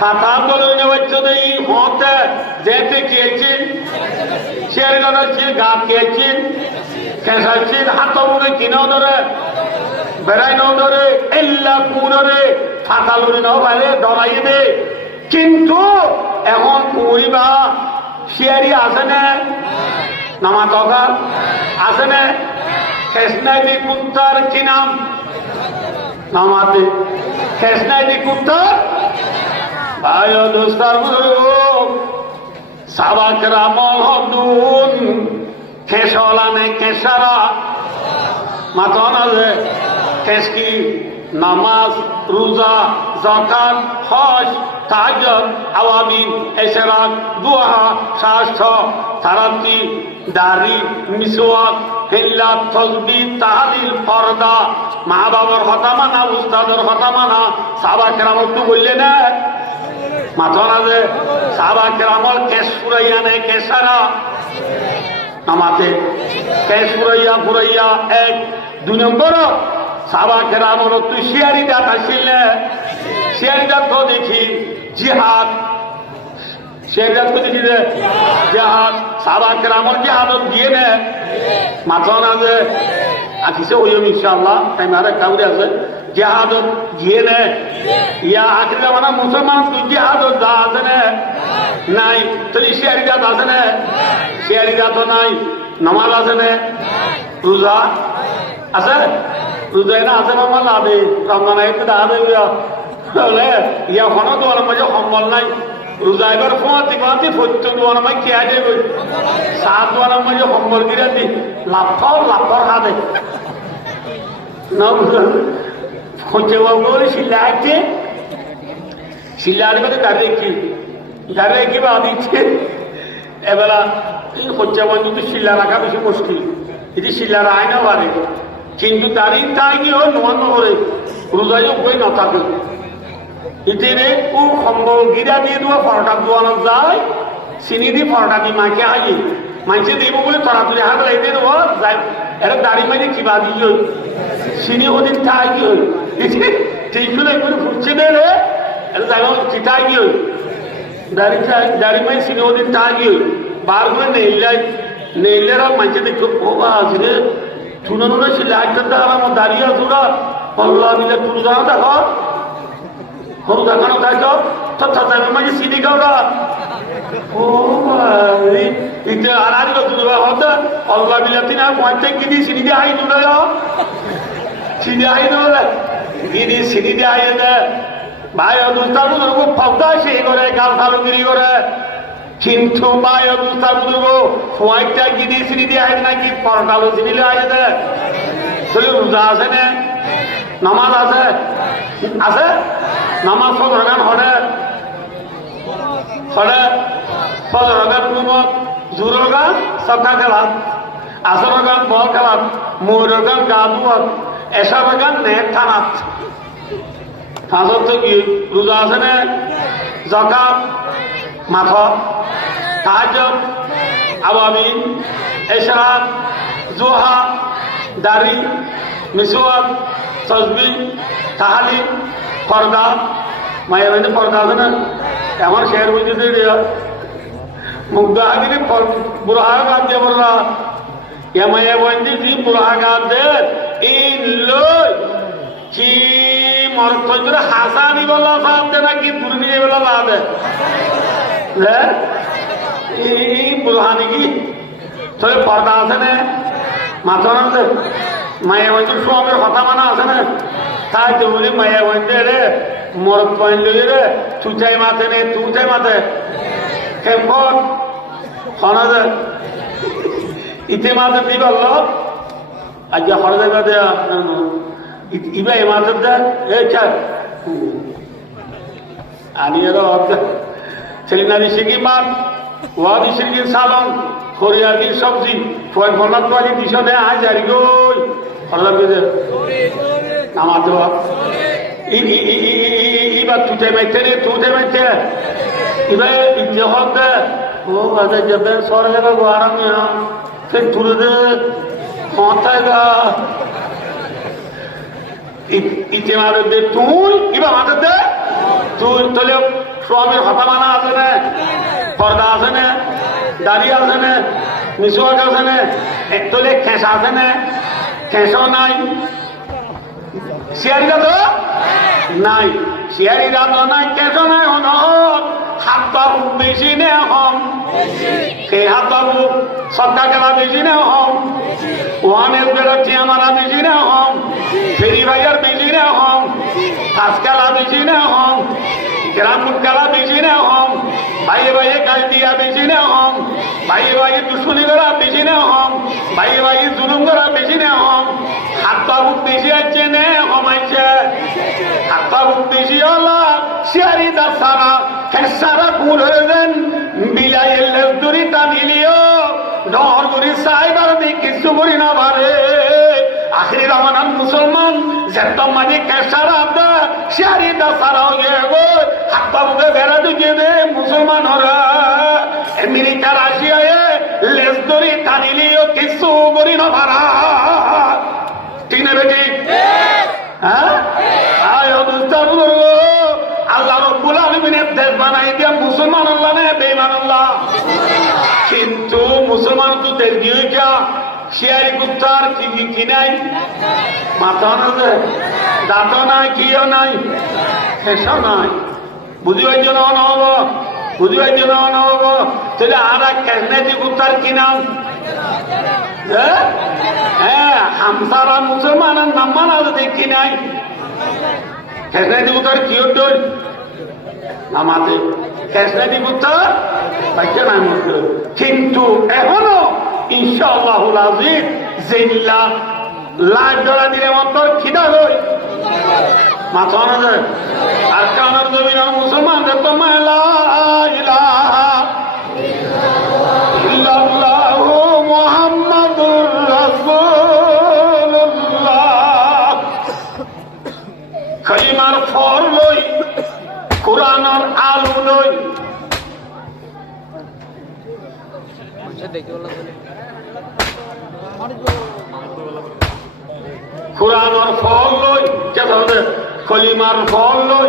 ফাতার দল হইনা বাচ্চ দে হতে যেতে খেয়েছেন শিয়ারি দাদাচ্ছেন গা খেয়েছেন খেসাচ্ছেন হাত মুখে কিনাও ধরে বেড়াই নাও ধরে এল্লা কুড়ে ফাতাল উড়ি নাও বাইরে ডরাই দে কিন্তু এখন কুড়িবা শিয়ারি আছে না নামা তকার আছে না খেসনাইদি কুত্তার কি নাম নামাতে খেসনাইদি কুত্তার ভাই দোস্তার সাবাক রামল হদুন খেসলানে খেসারা মাথা না যে খেসকি নামাজ রোজা যাকাত হজ তাহাজ্জুদ আওয়ামিন ইশরাক দুহা শাস্ত্র তারাবি দাড়ি মিসওয়াক হিল্লা তাসবিহ তাহলিল পর্দা মা বাবার কথা মানা উস্তাদের কথা মানা সাহাবা কেরামত তো বললে না মাথা না যে সাহাবা কেরামত কেস ফুরাইয়া নেই কেসারা নামাতে কেস ফুরাইয়া এক দুই নম্বর সাহাবা কেরামত তুই শিয়ারি দাঁত আসিলে শিয়ারি দাঁত তো দেখি জিহাদ শিয়ারিদাত তো দেখি রে জিহাদ সাহাবা কেরামত জিহাদত দিয়ে নে মাথা না যে আকিসে হইম ইনশাআল্লাহ টাইম আর কাউরে আছে জিহাদত দিয়ে নে ইয়া আখির জামানা মুসলমান তুই জিহাদত যা আছে না নাই তুই শিয়ারিদাত আছে না শিয়ারিদাত নাই নামাজ আছে না রোজা আছে রোজা না আছে মামা না দে রমজান আইতে দা দেবিয়া তাহলে ইয়া কোনো তোমার মাঝে সম্বল নাই রোজা এবার ফুয়াতি ফত্য তোমার মাঝে কে আগে সাত তোমার মাঝে সম্বল গিরা দি লাফর হাতে না হচ্ছে বলে শিল্লা আছে শিল্লা আগে দাঁড়িয়ে কি বা দিচ্ছে এবেলা হচ্ছে বন্ধু তো শিল্লা রাখা বেশি মুশকিল এটি শিল্লার আয়না বাড়ে কিন্তু দাঁড়িয়ে তাই গিয়ে নমান্য করে রোজাইও বই না থাকে ইতিরে ও সম্বল গিরা দিয়ে দেওয়া পরোটা দোয়ানো যায় চিনি দিয়ে পরোটা দিয়ে মাকে হাই মাইছে দিব বলে তরাতুরি হাত লাইতে দেবো যাই এটা দাড়ি মাইলে কিবা দিয়ে চিনি ওদিন তাই কি হই ঠিক করে ফুটছে দে রে এটা যাই চিটাই কি হই দাড়ি মাই চিনি ওদিন তাই কি হই বার করে নেইলে আর মাইছে দেখো ও আছে রে শুনানো না ছিল একটা আমার দাঁড়িয়ে আসুরা আল্লাহ মিলে তুলে যাও দেখো হরু দেখানো থাকো তার মাঝে সিডি গাওরা ও ভাই এটা আর তুলে হতো আল্লাহ মিলে তিন আর পয়েন্টে গিয়ে সিডি দিয়ে আই তুলে যাও সিডি আই তুলে গিয়ে সিডি দিয়ে আই দে ভাই দুস্তার বুজুর্গ ফবদা সেই করে গাল ফালুগিরি করে কিন্তু ভাই দুস্তার বুজুর্গ পয়েন্টটা গিয়ে সিডি দিয়ে আই নাকি পরকালো সিডি আই দে তাহলে রোজা আছে না নামাজ আছে আছে নামাজ ফজরগান হরে ফজরগান কুমত জুরগান সবটা খেলাম আসরগান বল খেলাম ময়ূরগান গা দুয়াত এসরগান নেট থানাত পাঁচত তো কি রোজা আছে না যাকাত মাথ তাহাজ্জুদ আওয়ামিন ইশরাক জোহা দাড়ি মিসওয়াক তাসবিহ তাহলিল পর্দা মায়ের বাড়িতে পর্দা আছে না এমন শেয়ার বলতে মুগ্ধ হাজিরে বুড়া গান দিয়ে বললা মায়া বন্ধু তুই বুড়া গান দে এই লই কি মরত হাসানি বলা সাথে নাকি দূরে নিয়ে বেলা লাভে এই বুড়হানি কি তাহলে পর্দা আছে না মাথা আছে মায়া বন্ধু স্বামীর কথা মানা আছে না তাই তো বলি মায়া বন্ধে রে মরত পয়েন্ট লই রে তুচাই মাথে নে তুচাই মাথে কেমন হনা যায় ইতে মাথে দি বলল আজ হরে যাবে দে ইবা এ মাথে দে এ চার আমি এর ছেলেনারি শিখি মাত ওয়াদি শিখি সালন খরিয়াদির সবজি ফল ফলাত পালি দিশ দে আজ জারি গই হরে যাবে দে আমার তো এবার তুতে মাইতে রে তুতে মাইতে এবার ইচ্ছে হবে ও বাদে যাবে সরে যাবে গোয়ারা মিয়া ফের তুলে দে মাথায় গা ইচ্ছে মারে দে তুই এবার মাথা দে তুই তোলে স্বামীর হতা মানা আছে না পর্দা আছে না দাড়ি আছে না মিসওয়াক আছে না তোলে খেসা আছে না খেসও নাই শিয়ারিরা তো নাই শিয়ারিরা তো নাই খেসও নাই হন হাত বেশি নে হম সেই হাত সবকা খেলা বেশি নে হম ওয়ানের বেরোচ্ছি আমরা বেশি নে হম ফেরি ভাইয়ার বেশি নে হম ফাঁস খেলা বেশি নে হম গ্রামুট খেলা বেশি নে হম ভাইয়ে ভাইয়ে কাজ দিয়া বেশি নে হম ভাইয়ে ভাইয়ে দুশ্মনী করা বেশি নে হম ভাইয়ে ভাইয়ে জুলুম করা বেশি নে হম হাত বুক বেশি আছে নে হমাইছে হাত বুক বেশি হলো শিয়ারি দা সারা সারা ভুল হয়ে যান বিলাইয়ের দূরি টানিলিও ডর দূরি সাইবার দিয়ে কিছু করি না পারে আখরি রমানান মুসলমান যেত মানে কেসারা দা শিয়ারি দা সারা হয়ে গো হাত বুকে বেড়া ঢুকিয়ে দে মুসলমান হরা আমেরিকা রাশিয়ায় লেজ দূরি টানিলিও কিছু করি না পারা ঠিক না বেটি হ্যাঁ আল্লাহ রব্বুল আলামিনের দেশ বানাই দিয়া মুসলমান আল্লাহ না বেঈমান আল্লাহ কিন্তু মুসলমান তো দেশ দিয়ে যা শিয়ারি কুত্তার কি নাই মাথা না দাঁত নাই কিও নাই এসব নাই বুঝিবার জন্য নহব বুঝিবার জন্য নহব তাহলে আর কেসনেতি কুত্তার কি নাম হ্যাঁ হামসারা মুসলমানের নাম মানা দেখি নাই খেসনাইতি কুত্তার কি হতো নামাতে খেসনাইতি কুত্তার বাচ্চা নাম হতো কিন্তু এখনো ইনশাআল্লাহুল আজিজ জিল্লা লাইভ ধরা দিলে অন্তর খিদা হই মাথা না যায় আর কানার জমিন মুসলমানদের তো লা ইলাহা ইল্লাল্লাহু মুহাম্মাদুর রাসূলুল্লাহ কালিমার ফল লই কোরআনের আলো লই কোরআনের ফল লই কে ধরে কলিমার ফল লই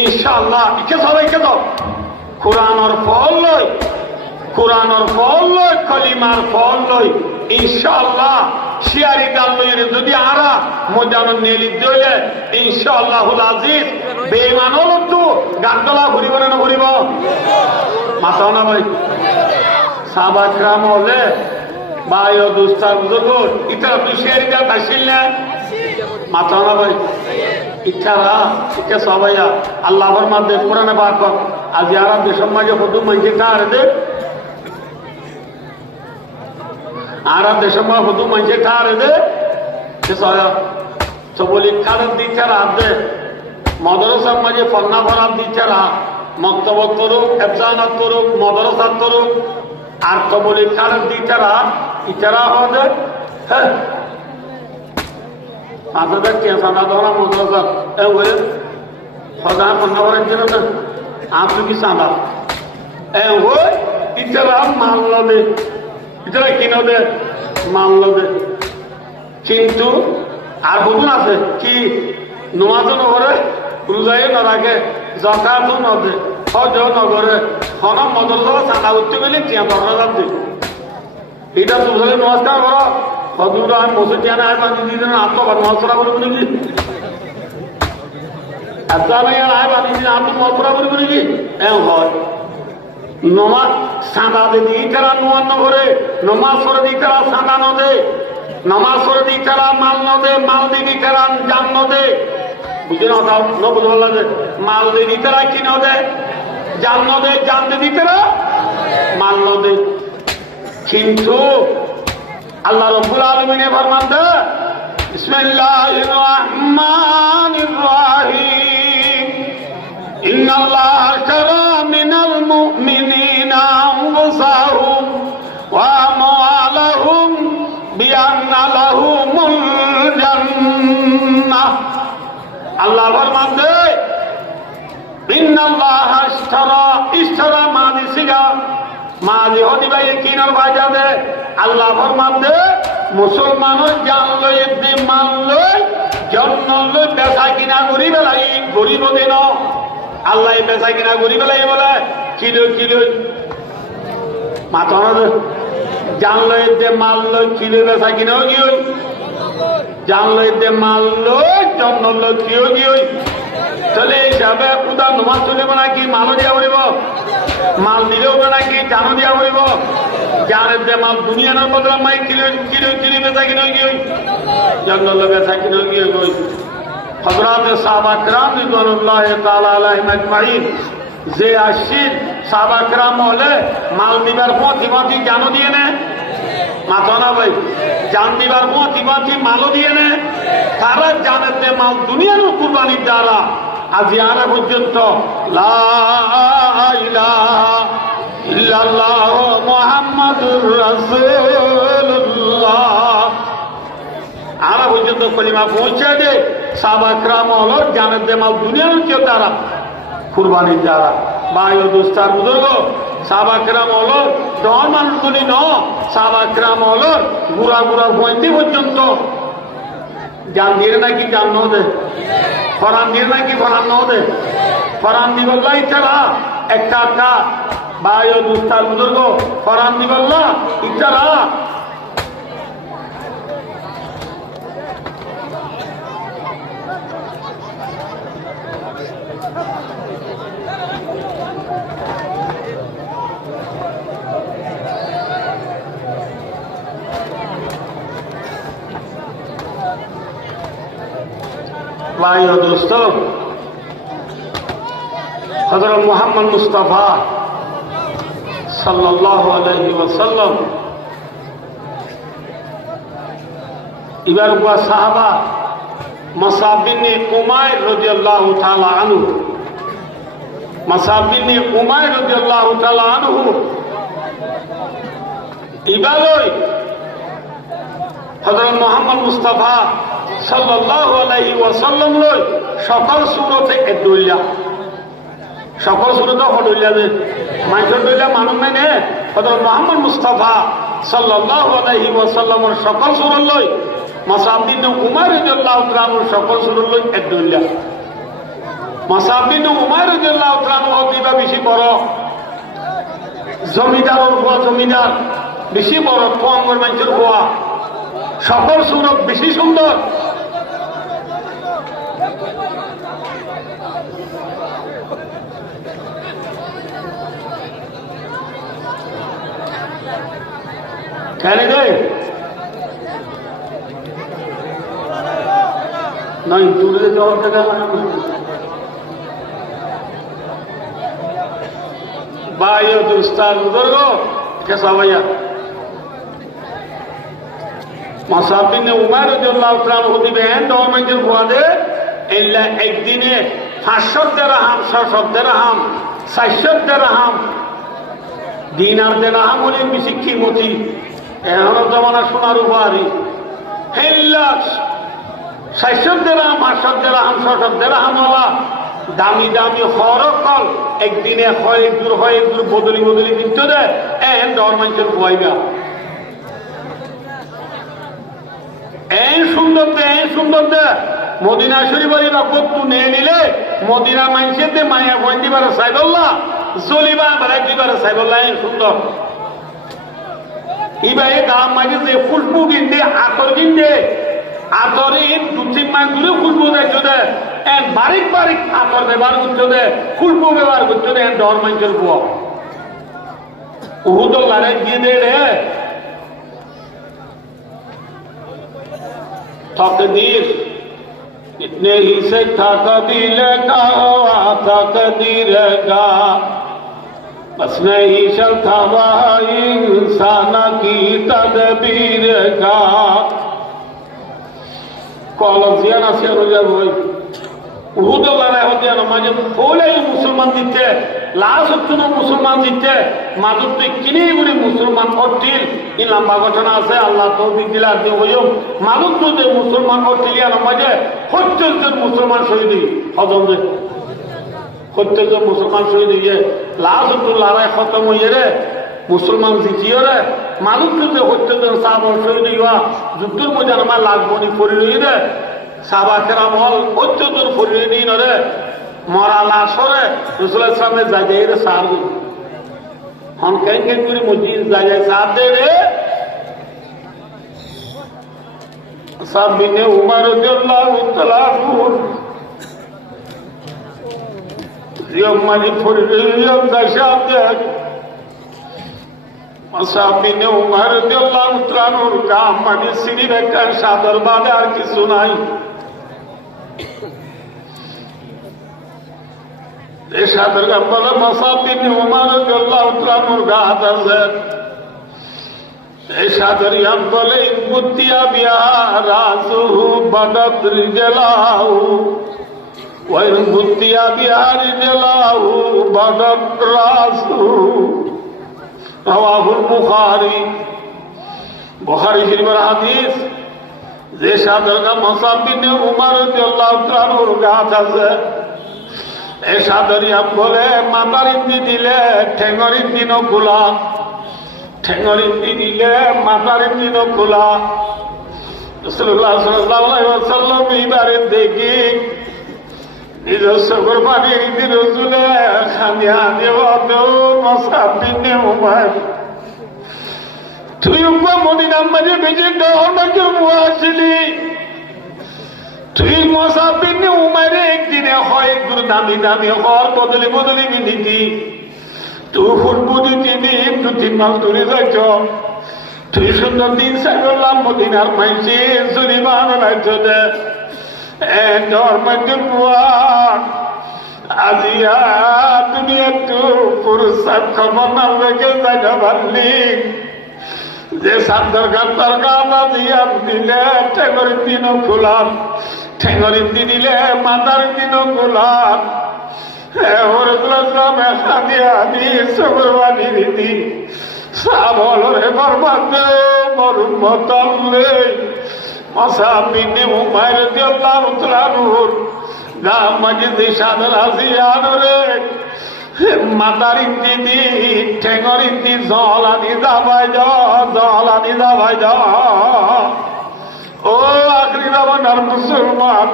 ইনশাআল্লাহ কে সবাই কে দাও কোরআনের ফল লই কোরআনের ফল লই কলিমার ফল লই ইনশাআল্লাহ শিয়ারি দাল লইর যদি আরা মজান নেলি দইলে ইনশাআল্লাহুল আজিজ বেঈমান হলো তো গাদলা ঘুরিব না ঘুরিব মাথা না ভাই সাহাবা کرام হলে ভাই ও দোস্তার বুজুর্গ ইতা তুই শিয়ারি দাল বাসিল না মাথা না ভাই ইচ্ছারা ইচ্ছা সবাই আল্লাহর মাধ্যমে কোরআনে পাক আজ যারা দেশের মাঝে হদু মাঝে কার দে আর দেশের মাঝে হদু মাঝে কার দে সবলি খালের দিচ্ছারা দে মদরসার মাঝে ফন্না ফরাব দিচ্ছারা মক্তব তরুক এফসানাত তরুক মদরসাত তরুক আর সবলি খালের দিচ্ছারা ইচ্ছারা হবে হ্যাঁ আপনাদের কেসানা ধরা মদরসা এ ওই সদা ফন্না ফরাব ছিল না আপনি কি সাদা এ ওই ইচ্ছারা মানল দে ইচ্ছারা কিনো দে মানল দে কিন্তু আর বুঝুন আছে কি নমাজও নগরে রোজাইও নরাখে জকাতও নদে হজও নগরে হন মদরসা চাঁদা উঠতে গেলে টিয়া দরজা দি এটা তুলে নমস্কার করো হজুর আমি মসজিদ টিয়া আয় বাঁধি দিদি না আত্ম মহসরা করবো নাকি এত আমি আয় বাঁধি দিদি আত্ম মহসরা করবো নাকি এম হয় নমাজ চাঁদা দিদি তারা নোয়ান্ন করে নমাজ করে দিই তারা চাঁদা নদে নমাজ করে দিই তারা মাল নদে মাল দিদি তারা জান নদে বুঝে না বুঝতে পারলাম যে মাল দিদি তারা কি নদে জান নদে জান দিদি তারা মাল নদে কিন্তু আল্লাহ রব্বুল আলামিনে ফরমান দে বিসমিল্লাহির রহমানির রহিম ইন্নাল্লাহা আশতারা মিনাল মুমিনিনা আনফুসাহুম ওয়া আমওয়ালাহুম বিআন্না লাহুমুল জান্নাহ আল্লাহ ফরমান দে ইন্নাল্লাহ ইশতারা মা দিছিগা মাঝে হদি ভাই কিনার বাজাবে আল্লাহ ফরমান দে মুসলমানের জান লই দে মান লই জন্ম লই বেচা কিনা করি বেলাই গরিব দেন আল্লাহ বেচা কিনা করি বেলাই বলে কিলো কিলো মাথা জান লই দে মাল লই কিলো বেচা কিনাও কি হই জান লই দে মাল লই জন্ম লই কিও কি হই তাহলে এই হিসাবে উদার নমাজ চলিব নাকি মালও দিয়া পড়িব মাল দিলেও নাকি জানো দিয়া পড়িব জানের যে মাল দুনিয়ার বদলা মাই কিলো কিলো কিলো বেচা কিনো কি হই জঙ্গল বেচা কিনো কি হই হযরত সাহাবা کرام রিদওয়ানুল্লাহ তাআলা আলাইহিম আজমাইন যে আশির সাহাবা کرام হলে মাল দিবার পথি জানো দিয়ে নে মাথা না ভাই জান দিবার পথি মালও দিয়ে নে তারা জানের যে মাল দুনিয়ার কুরবানির দ্বারা আজি আরা পর্যন্ত লা ইলাহা ইল্লাল্লাহ মুহাম্মাদুর রাসূলুল্লাহ আরা পর্যন্ত কলিমা পৌঁছে দে সাহাবা کرام হলো জানের যে মাল দুনিয়ার কেউ দ্বারা কুরবানির দ্বারা ভাই ও দোস্তার বুজুর্গ সাহাবা کرام হলো দর মানুষগুলি ন সাহাবা کرام হলো গুড়া গুড়া পয়েন্টি পর্যন্ত জান দিয়ে নাকি জান ন দে ফরান দিয়ে নাকি ফরান ন দে ফরান দিবল্লাই ছাড়া একটা ভাই ও দোস্তার বুজুর্গ ফরান দিবল্লা ইচ্ছারা भाई और दोस्तों हज़रत मोहम्मद मुस्तफ़ा सल्लल्लाहु अलैहि वसल्लम इबार हुआ साहबा मुसाब बिन उमैर रज़ियल्लाहु ताला अन्हु मुसाब बिन उमैर रज़ियल्लाहु ताला अन्हु इबारोय हज़रत मोहम्मद मुस्तफ़ा সাল্লাল্লাহু আলাইহি ওয়াসাল্লাম লই সকল সূরতে এদুল্লাহ সকল সূরতে হদুল্লাহ দে মাইজর দুল্লাহ মানুষ নাই নে হযরত মুহাম্মদ মুস্তাফা সাল্লাল্লাহু আলাইহি ওয়াসাল্লামের সকল সূরত লই মুসাব বিন উমার রাদিয়াল্লাহু তাআলা সকল সূরত লই এদুল্লাহ মুসাব বিন উমার রাদিয়াল্লাহু তাআলা হদিবা বেশি বড় জমিদার বেশি বড় কঙ্গর মাইজর হওয়া সকল সূরত বেশি সুন্দর কেন রে নয় দূরে যাওয়ার থেকে ভাই ও দোস্তার বুজুর্গ কেসা ভাইয়া মুসাব বিন উমার রাদিয়াল্লাহু তাআলা হদিবেন দরমাইজের গোয়াদে এল্লা একদিনে 500 দিরহাম 600 দিরহাম 400 দিরহাম দিনার দিরহাম হলে বেশি কিমতি এখন জমানা সোনার উপহারি এল্লা 400 দিরহাম 500 দিরহাম 600 দিরহাম ওলা দামি দামি হরকল একদিনে হয় এক দূর বদলি কিন্তু দে এন দরমাইজের গোয়াইবা এই সুন্দর দে মদিনা শরীফের নগদ নিয়ে নিলে মদিনা মানুষের দে মায়া বই দিবার সাইবল্লাহ জলিবা বেড়া দিবার সাইবল্লাহ সুন্দর ইবাই দাম মাঝে যে খুশবু কিনতে আতর কিনতে আতরে 2-3 মাস ধরে খুশবু দেখছো দে এন বারিক আতর ব্যবহার করছো দে খুশবু ব্যবহার করছো দে এন ডর মানুষের বুয়া উহুদ লড়াই দিয়ে দে রে तकदीर इतने ही से तकदीर का हुआ तकदीर का बस नहीं चलता वह इंसान की तदबीर का कॉलेजियाना से रोजा भाई उहुद लड़ाई होती है ना माजे खोले मुसलमान दिते लाश चुनो मुसलमान दिते माधुर तो किने गुरी मुसलमान অটিল এই লম্বা ঘটনা আছে আল্লাহ তৌফিক দিলে আপনি হইও মালুম তো যে মুসলমান অটিলিয়া মাঝে 70 জন মুসলমান শহীদ হজম প্রত্যেকজন মুসলমান শহীদ হইয়ে লাশ লড়াই খতম হইয়ে রে মুসলমান জিতিয়ে রে মানুষ যদি প্রত্যেকজন সাহাবার শহীদ হইয়া যুদ্ধের মধ্যে আমার লাগবনি ফরি রই রে সাহাবা কেরাম হল প্রত্যেকজন ফরি নিয়ে নরে মরা লাশ হরে রসুলের সামনে যাই যাই রে সার হন কেন কেন করে মসজিদ যাই যাই সার দে রে সাবিনে উমার রাদিয়াল্লাহু তাআলা মানি ফরিয়াম দাশাব দেখ সাবিনে উমার রাদিয়াল্লাহু তাআলার গাম মানে সিনি একটা সাদর বাদে আর কিছু নাই এই সাদর গাম বলে সাবিনে উমার রাদিয়াল্লাহু তাআলার গাত আছে এই সাদরিয়াম বলে মুতিয়া বিয়া রাসুহু বাদাত রিজলাহু ওয়াইন মুতিয়া বিয়া রিজলাহু বাদাত রাসুহু রাওয়াহুল বুখারী বুখারী শরীফের হাদিস যে সাদরগা মুসাব বিন উমর রাদিয়াল্লাহু তাআলার গাত আছে এই সাদরিয়াম বলে মাতার ইন্দি দিলে ঠেঙ্গর ইন্দি নকুলা ঠেঙ্গর ইন্দি দিলে মাতার ইন্দি নকুলা রাসূলুল্লাহ সাল্লাল্লাহু আলাইহি ওয়াসাল্লাম এইবারে দেখি নিজস্ব কোরবানির ইন্দি রসুলে খামিয়া দেওয়া তো মুসাব বিন উমর তুই মদিনার মাঝে বেঁচে দেওয়াকে মুয়াসিলি তুই মুসাব বিন উমরে একদিনে হয় একটু দামি দামি হওয়ার বদলে বদলে মিনিটি তুই ফুটবুদি তিনি 2-3 মাস ধরে যাইছ তুই সুন্দর দিন সাইলাম মদিনার মাইছে জরিমান রাইছ দে মধ্যে কুয়ার আজিয়া তুমি একটু পুরস্কার খবর না রেখে যাইতে পারলি যে সান্দর গান্তার গানা দিয়া দিলে ঠেঙ্গর দিন খোলাম ঠেঙ্গর দিলে মাতার দিন খোলাম মাতার ইন্দি ঠেঙ্গর ইন্দি জল আনি যাবাই জল আনি যাবাই ও আখরি জামানার মুসলমান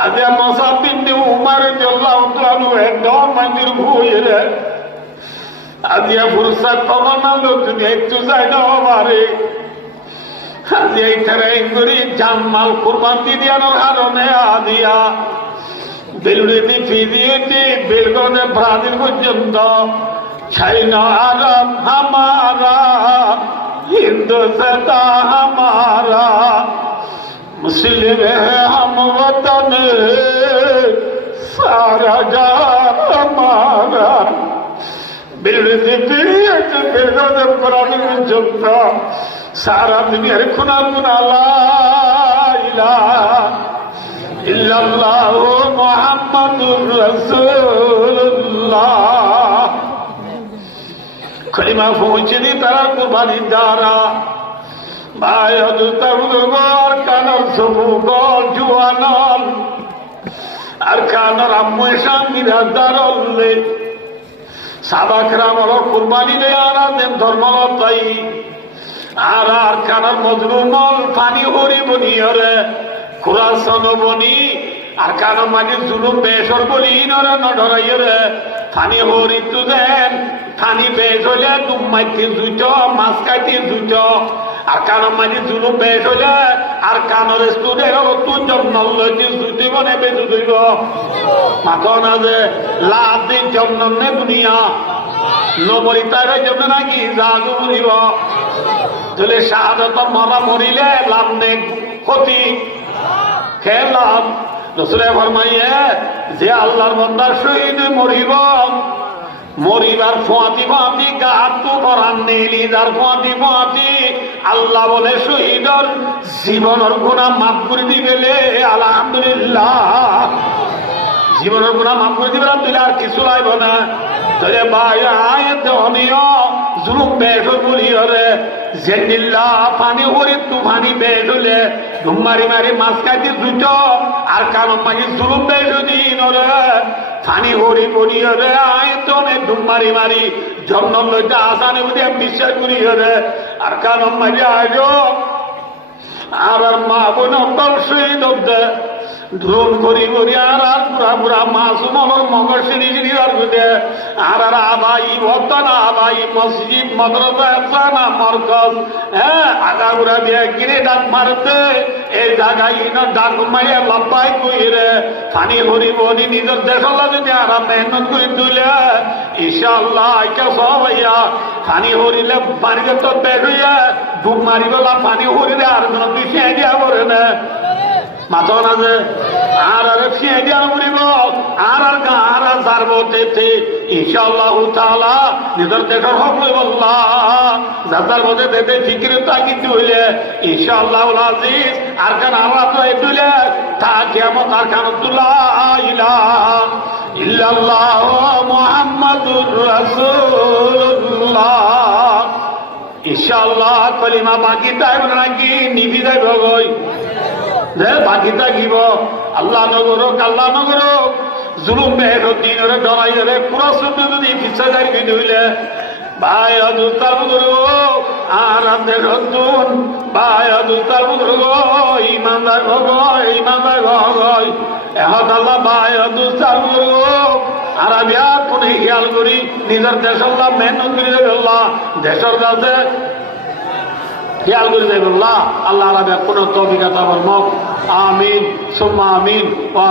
আজ মুসাব বিন উমর রাদিয়াল্লাহু তাআলা একদম মন্দির ঘুরে আজ ফুরসত পাবো তুমি একটু যাই না বারে আজ এই তারাই করি জানমাল কুরবানি দিয়ানোর কারণে আদিয়া বেলুড়ি ফিরিয়েছি বেলগনে ব্রাজিল পর্যন্ত চাইনা আরব হামারা হিন্দুস্তান হামারা मुस्लिम है हम वतन सारा जान हमारा चलता सारा दुनिया खुना खुना ला इलाहा इल्लल्लाह मुहम्मदुर रसूलुल्लाह कलिमा पहुंचे दी तारा कुर्बानी दारा কানর সবু গল জুয়ানল আর কানর আম্মুসান বিরাদারলে সাবাকরাম হল কুরবানি লে আরাদেন ধর্মলতাই আর কানর মজলুমল পানি হরি বনিয়রে কুরাসন বনি আর কানর মাঝে জুলুম বেসর বলি নরে নডরাইরে পানি হরি তু দেন পানি বেশ হইলে দুমাইতে জুইত মাছ খাইতে জুইত আর কানর মাঝে জুলুম বেশ হইলে আর কানর স্টুডেন্ট হল তুই জন্ম লইতে জুইতে বনে বেঁচে দইব মাথা না যে লাভ দিন জন্ম নে দুনিয়া নবরি তাই জন্য নাকি জাদু দিব তাহলে শাহাদত মারা মরিলে লাভ নেই ক্ষতি খেয়ে লাভ রসুলে ফরমাইয়ে যে আল্লাহর বান্দা শহীদ মরিব মরিবার ফোঁয়াতি ফোঁয়াতি গাতু পরান নীলি যার ফোঁয়াতি ফোঁয়াতি আল্লাহ বলে শহীদর জীবনের গুণা মাফ করে দি গেলে আলহামদুলিল্লাহ জীবনের গুণা মাফ করে দিবে দিলে আর কিছু লাগব না তাহলে ভাই আয় দেহনীয় জুলুম বেশ বলি হলে জেনিল্লা পানি হরি তু পানি বেশ হলে ধুম মারি মারি মাছ খাইতে জুট আর কারণ মাঝে জুলুম বেশ দিন রে ফানি হরি বনি রে আয় তো অনেক ডুব মারি মারি জন্ম লইতে আসানে বুঝে বিশ্বাস করি রে আর কারণ মারি আয় আর মা বোন শহীদ ড্রোন করি করি আর পুরা পুরা মাসুম আমার মগর সিঁড়ি সিঁড়ি আর বুঝে আর আবাই ভক্তনা আবাই মসজিদ মাদ্রাসা না মরকজ হ্যাঁ আগাগুড়া দিয়ে গিরে ডাক মারতে এই জায়গায় ডাক মারিয়া লম্বাই কই রে ফানি হরি বনি নিজের দেশ যদি আর মেহনত করে তুলে ইনশাআল্লাহ কে সব হইয়া ফানি হরিলে পানিকে তো বের হইয়া ডুব মারিবেলা ফানি হরিলে আর তুই ফিয়ে দিয়া করে না মাথা না যে আর ফিয়ে দিয়া করিব আর গা আর সারব তেতে ইনশাআল্লাহ তাআলা নিজের দেশের হক লই বল্লা যাতার মধ্যে দেতে ফিকির তাকি হইলে ইনশাআল্লাহ আজিজ আর কান আল্লাহ তো এতুলে তা কিয়ামত আর কানাতুল্লাহ ইলাহা ইল্লাল্লাহ মুহাম্মাদুর রাসূলুল্লাহ ইনশাআল্লাহ কলিমা বাকি তাইব নাকি নিভি যাইব গই যে বাকি থাকিব আল্লাহ নগরক আল্লাহ নগরক জুলুম মেহরতিনরে ডরাইরে পুরা শুধু যদি পিছা যাই হইলে ভাই অদুতার বুজুর্গ আর আমাদের নতুন ভাই অদুতার বুজুর্গ ইমানদার ভগয় ইমানদার ভগয় এখন আল্লাহ ভাই অদুতার বুজুর্গ আর আমি আর কোন খেয়াল করি নিজের দেশের লাভ মেহনত করে দেবে দেশের কাছে খেয়াল করে দেবে আল্লাহ আল্লাহ কোন তৌফিক আতা ফরমাও আমিন সুম্মা আমিন ওয়া